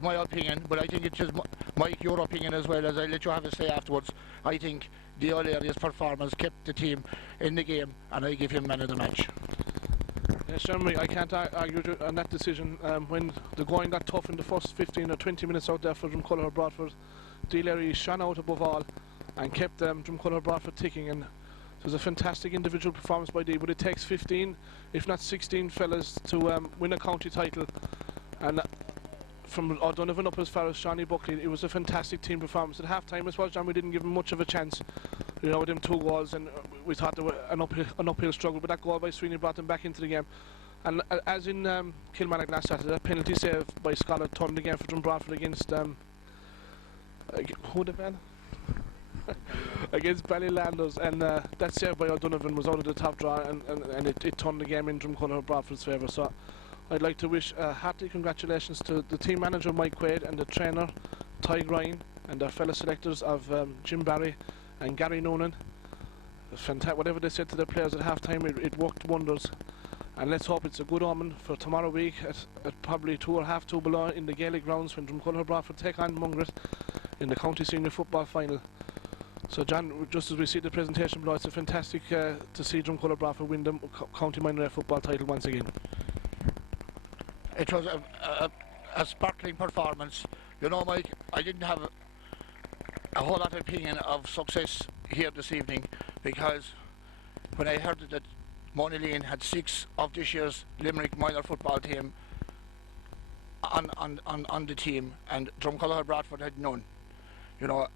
my opinion, but I think it's just, Mike, your opinion as well, as I let you have a say afterwards. I think the O'Leary's performance kept the team in the game, and I give him man of the match. Yes, Jeremy, I can't argue on that decision. When the going got tough in the first 15 or 20 minutes out there for Drumcollar Broadford, the O'Leary shone out above all and kept Drumcollar Broadford ticking, and it was a fantastic individual performance by Dee, but it takes 15, if not 16 fellas to win a county title, and from O'Donovan up as far as Shawnee Buckley, it was a fantastic team performance. At half time, I suppose, John, we didn't give them much of a chance, you know, with them 2 goals, and we thought they were an uphill struggle, but that goal by Sweeney brought them back into the game. And as in Kilmarnock last Saturday, that penalty save by Scott turned again for Drum Broadford against who would have been? Against Ballylanders, and that save by O'Donovan was out of the top draw, and it turned the game in Drumcollar Broadford's favour. So I'd like to wish hearty congratulations to the team manager Mike Quaid and the trainer Ty Ryan and their fellow selectors of Jim Barry and Gary Noonan. Whatever they said to their players at half time, it worked wonders, and let's hope it's a good omen for tomorrow week at probably 2 or half 2 below in the Gaelic grounds when Drumcollar Broadford take on Mungret in the county senior football final. So John, just as we see the presentation below, it's a fantastic to see Drumcollar Broadford win the county minor A football title once again. It was a sparkling performance. You know, Mike, I didn't have a whole lot of opinion of success here this evening, because when I heard that Monaleen had 6 of this year's Limerick minor football team on the team, and Drumcollar Broadford had none, you know,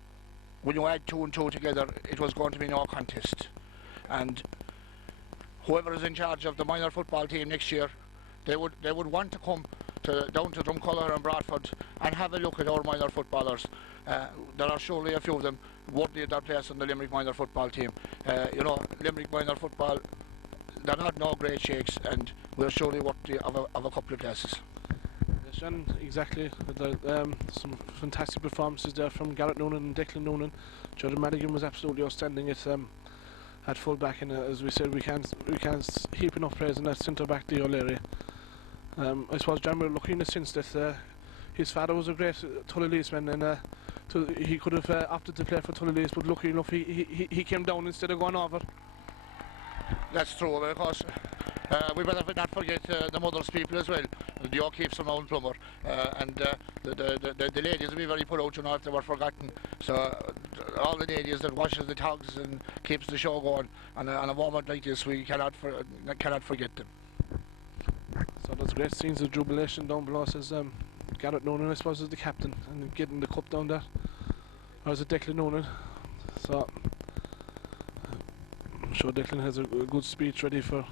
when you add 2 and 2 together, it was going to be no contest. And whoever is in charge of the minor football team next year, they would want to come down to Drumcollar and Broadford and have a look at our minor footballers. There are surely a few of them worthy of their place on the Limerick minor football team. You know, Limerick minor football, they're not no great shakes, and we're surely worthy of a couple of places. Yes, and exactly. Some fantastic performances there from Garrett Noonan and Declan Noonan. Jordan Madigan was absolutely outstanding at full back, and as we said, we can't heap enough praise on that centre back, the O'Leary. I suppose John, we're lucky in the sense that his father was a great Tullalese man, and he could have opted to play for Tullalese, but lucky enough he came down instead of going over. That's true, because we better not forget the Mothers people as well, the O'Keefes from Mount Plummer, and the ladies will be very put out, you know, if they were forgotten. So all the ladies that washes the togs and keeps the show going on a moment like this, we cannot forget them. So there's great scenes of jubilation down below, says Garrett Noonan, I suppose, is the captain, and getting the cup down there. Or is it Declan Noonan? So I'm sure Declan has a good speech ready for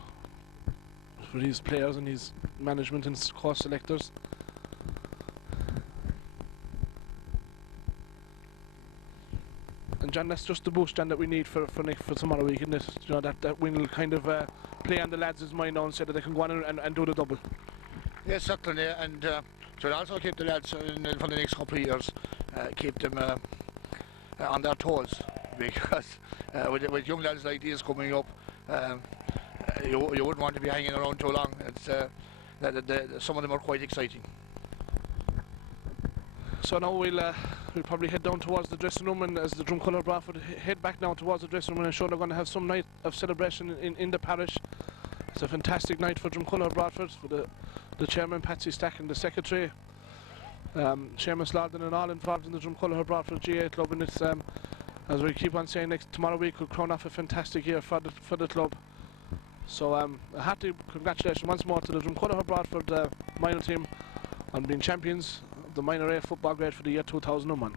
his players and his management and course selectors. And John, that's just the boost, John, that we need for tomorrow week, isn't it? You know, that win will kind of play on the lads' mind now, and say that they can go on and do the double. Yes, certainly, and So it also keep the lads for the next couple of years, keep them on their toes, because with young lads like these coming up, you wouldn't want to be hanging around too long. It's some of them are quite exciting. So now we'll probably head down towards the dressing room, and as the Dromcollogher Broadford head back now towards the dressing room, and I'm sure they're going to have some night of celebration in the parish. It's a fantastic night for Dromcollogher Broadford, for the chairman Patsy Stack and the secretary, Seamus Larden, and all involved in the Dromcollogher Broadford GA club. And it's as we keep on saying, tomorrow week will crown off a fantastic year for the club. So a hearty congratulations once more to the Dromcollogher Broadford minor team on being champions of the minor A football grade for the year 2001.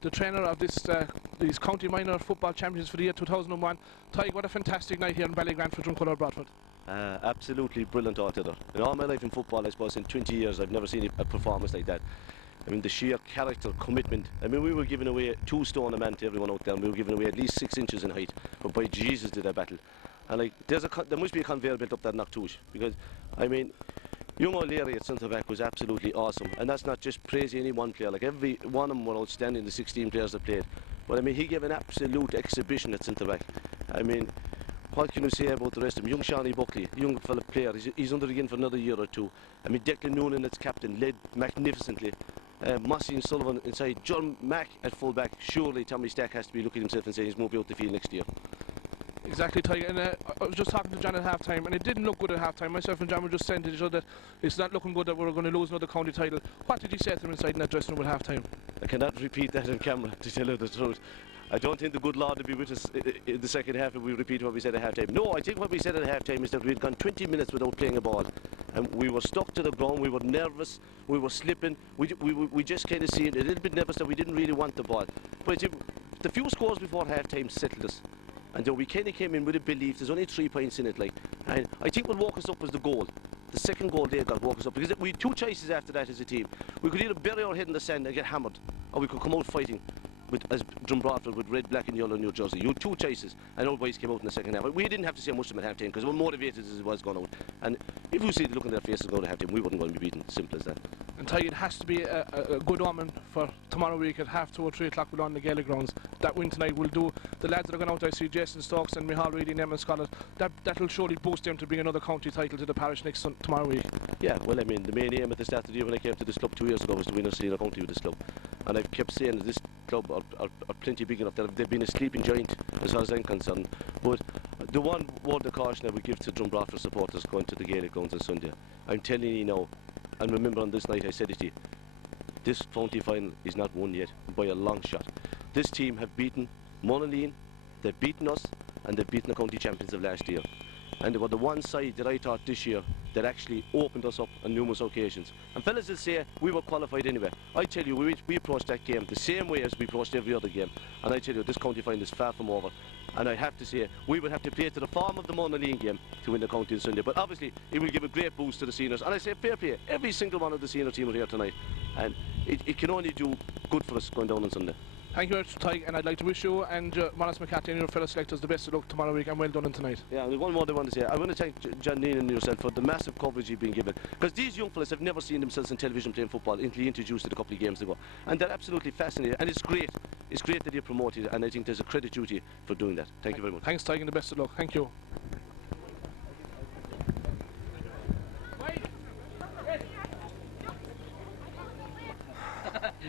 The trainer of these county minor football champions for the year 2001. Tig, what a fantastic night here in Ballygrant for Dromcollogher Broadford. Absolutely brilliant altogether. In all my life in football, I suppose in 20 years, I've never seen a performance like that. I mean, the sheer character, commitment. I mean, we were giving away 2 stone a man to everyone out there, and we were giving away at least 6 inches in height. But by Jesus, did I battle. And like, there must be a conveyor belt up there in Knocktush, because, I mean, young O'Leary at centre back was absolutely awesome, and that's not just praising any one player. Like, every one of them were outstanding, the 16 players that played. But I mean, he gave an absolute exhibition at centre back. I mean, what can you say about the rest of them? Young Shawnee Buckley, young fella player, he's under again for another year or two. I mean, Declan Noonan as captain led magnificently. Mossy and Sullivan inside, John Mack at full back. Surely Tommy Stack has to be looking at himself and saying he's moving out the field next year. Exactly, Tig. And I was just talking to John at half-time, and it didn't look good at half-time. Myself and John were just saying to each other that it's not looking good, that we're going to lose another county title. What did you say to them inside in that dressing room at half-time? I cannot repeat that on camera, to tell you the truth. I don't think the good Lord will be with us in the second half if we repeat what we said at half-time. No, I think what we said at half-time is that we'd gone 20 minutes without playing a ball. And we were stuck to the ground, we were nervous, we were slipping. We just kind of seemed a little bit nervous that we didn't really want the ball. But the few scores before half-time settled us. And we kind of came in with a belief there's only 3 points in it, like. And I think what woke us up was the goal. The second goal they got woke us up, because we had 2 choices after that as a team. We could either bury our head in the sand and get hammered, or we could come out fighting as Drom Broadford with red, black and yellow New Jersey. You had 2 choices, and our boys came out in the second half. We didn't have to say much to them at half-time, because we were motivated as it was going out. And if you see the look on their faces going to half-time, we wouldn't going to be beaten. Simple as that. And Tig, it has to be a good omen for tomorrow week at half 2 or 3 o'clock. We're on the Gaelic grounds. That win tonight will do. The lads that are going out, I see Jason Stokes and Michal Reedy and Emma Scott. That will surely boost them to bring another county title to the parish tomorrow week. Yeah, well, I mean, the main aim at the start of the year when I came to this club 2 years ago was to win a senior county with this club. And I've kept saying that this club are plenty big enough that they've been a sleeping giant as far as I'm concerned. But the one word of caution I would give to Drom Broadford supporters going to the Gaelic grounds on Sunday, I'm telling you now, and remember on this night I said it to you, this county final is not won yet by a long shot. This team have beaten Monaleen, they've beaten us, and they've beaten the county champions of last year. And they were the one side that I thought this year that actually opened us up on numerous occasions. And fellas will say we were qualified anyway. I tell you, we approached that game the same way as we approached every other game. And I tell you, this county final is far from over. And I have to say, we would have to play to the form of the Monaleen game to win the county on Sunday. But obviously, it will give a great boost to the seniors. And I say fair play, every single one of the senior team are here tonight. And it can only do good for us going down on Sunday. Thank you very much, Tig, and I'd like to wish you and Wallace McCarthy and your fellow selectors the best of luck tomorrow week, and well done tonight. Yeah, and one more I want to say. I want to thank John Neen and yourself for the massive coverage you've been given, because these young fellas have never seen themselves on television playing football until you introduced it a couple of games ago, and they're absolutely fascinated, and it's great. It's great that you're promoted, and I think there's a credit duty for doing that. Thank you very much. Thanks, Tig, and the best of luck. Thank you.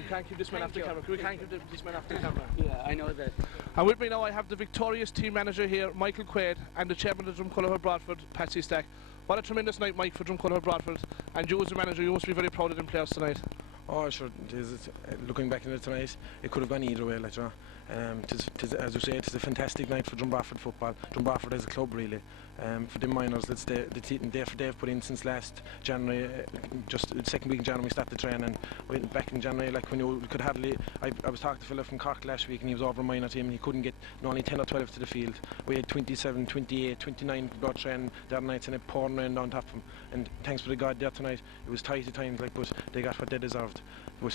can't keep this man after camera. We can't keep this man after camera. Yeah, I know that. And with me now I have the victorious team manager here, Michael Quaid, and the chairman of Dromcollogher Broadford, Patsy Stack. What a tremendous night, Mike, for Dromcollogher Broadford. And you as the manager, you must be very proud of them players tonight. Oh, sure. Looking back at it tonight, it could have gone either way, like, you know. As you say, it's a fantastic night for Broadford football. Broadford as a club, really. For the minors, that's they've put in since last January, just the second week in January we started training. Back in January, like when you could hardly, I was talking to a fella from Cork last week and he was over a minor team and he couldn't get only 10 or 12 to the field. We had 27, 28, 29 blood training the other nights and it pouring rain on top of them. And thanks be to God there tonight, it was tight at times, like, but they got what they deserved. We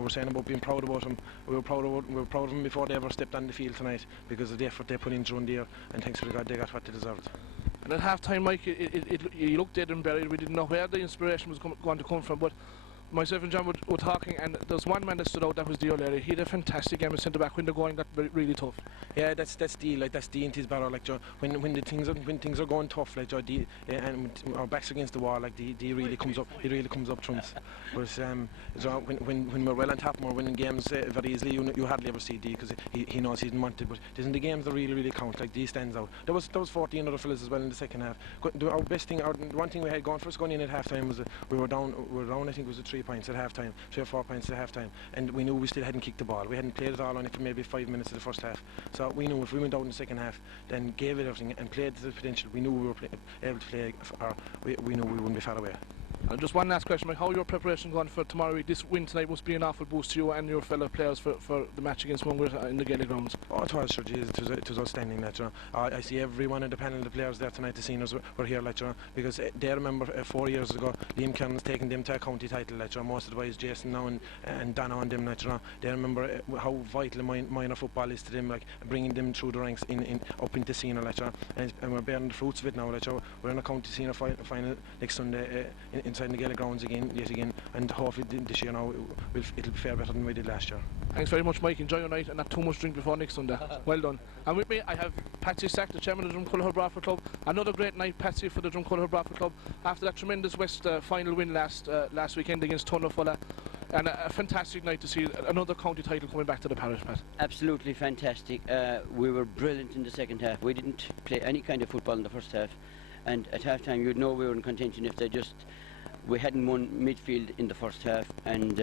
were saying about being proud about them. We were proud of them before they ever stepped on the field tonight because of the effort they put in during the year, and thanks to God they got what they deserved. And at half time, Mike, you looked dead and buried. We didn't know where the inspiration was going to come from, but myself and John were talking, and there's one man that stood out, that was O'Leary. He had a fantastic game as centre back when the going got really tough. Yeah, that's the into his battle, like, Joe, when things are going tough, like, Joe, and our backs against the wall, like, he really comes up trumps. But so when we're well on top and we're winning games very easily, you hardly ever see D because he knows he didn't want it. But it isn't the games that really count. Like, D stands out. There was 14 other fellas as well in the second half. Our best thing, one thing we had going for us going in at half time was we were down. I think it was 3 points at half time, 3 or 4 points at half time, and we knew we still hadn't kicked the ball. We hadn't played it all on it for maybe 5 minutes of the first half. So we knew if we went out in the second half, then gave it everything and played to the potential, we knew we were able to play, or we knew we wouldn't be far away. And just one last question, Mike, how are your preparation going for tomorrow week? This win tonight must be an awful boost to you and your fellow players for the match against Mungret in the Gaelic grounds. Oh, it was, sure, geez, it was outstanding, like, you know. I see every one of the panel of the players there tonight, the seniors were here, like, you know, because they remember 4 years ago, Liam Kearns taking them to a county title, like, you know, most of the boys, Jason now and Donna and them, like, you know, they remember how vital minor football is to them, like, bringing them through the ranks up into senior, like, you know, and we're bearing the fruits of it now, like, you know. We're in a county senior final next Sunday inside the Gaelic grounds yet again, and hopefully this year now it'll fare better than we did last year. Thanks very much, Mike. Enjoy your night and not too much drink before next Sunday. Well done. And with me I have Patsy Stack, the chairman of the Dromcollogher Broadford Club. Another great night, Patsy, for the Dromcollogher Broadford Club after that tremendous West final win last weekend against Tunnerfulla. And a fantastic night to see another county title coming back to the parish, Pat. Absolutely fantastic. We were brilliant in the second half. We didn't play any kind of football in the first half, and at half time you'd know we were in contention if we hadn't won midfield in the first half, and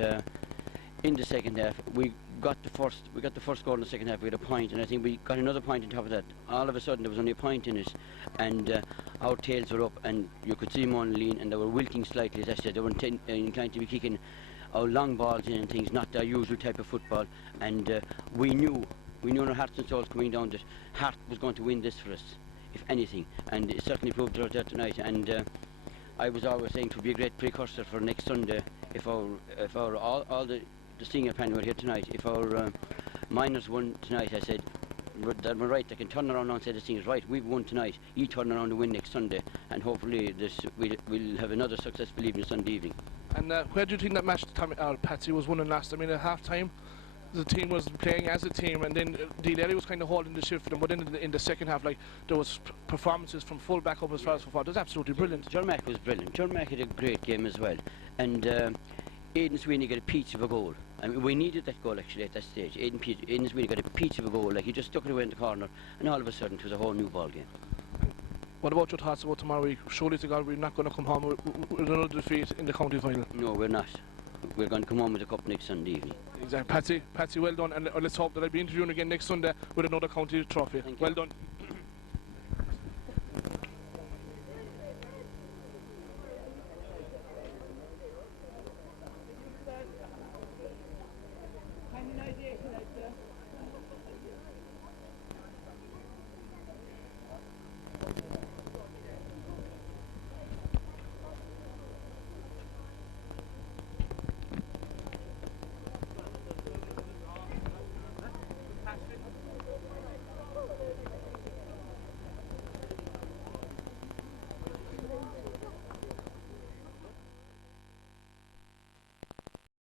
in the second half we got the first goal in the second half. We had a point, and I think we got another point on top of that. All of a sudden there was only a point in it, and our tails were up, and you could see Monaleen, and they were wilting slightly, as I said. They were inclined to be kicking our long balls in and things, not their usual type of football, and we knew in our hearts and souls coming down that Hart was going to win this for us, if anything, and it certainly proved it out there tonight. And I was always saying it would be a great precursor for next Sunday if all the senior panel were here tonight. If our minors won tonight, I said, that we're right, they can turn around now and say the seniors, right, we've won tonight, you turn around and win next Sunday, and hopefully we'll have another successful evening Sunday evening. And where do you think that match Patsy was won and lost? I mean, at half time the team was playing as a team, and then O'Leary was kind of holding the shift for them, but then in the second half, like, there was performances from full back up as far as forward. It was absolutely brilliant. John Mack was brilliant. John Mack had a great game as well, and Aidan Sweeney got a peach of a goal. I mean, we needed that goal actually at that stage. Aidan Sweeney got a peach of a goal, like, he just stuck it away in the corner, and all of a sudden it was a whole new ball game. What about your thoughts about tomorrow week? Surely to God we're not going to come home with another defeat in the county final. No, we're not. We're going to come home with the cup next Sunday evening. Exactly. Patsy, well done, and let's hope that I'll be interviewing again next Sunday with another county trophy. Thank you. Well done. Can you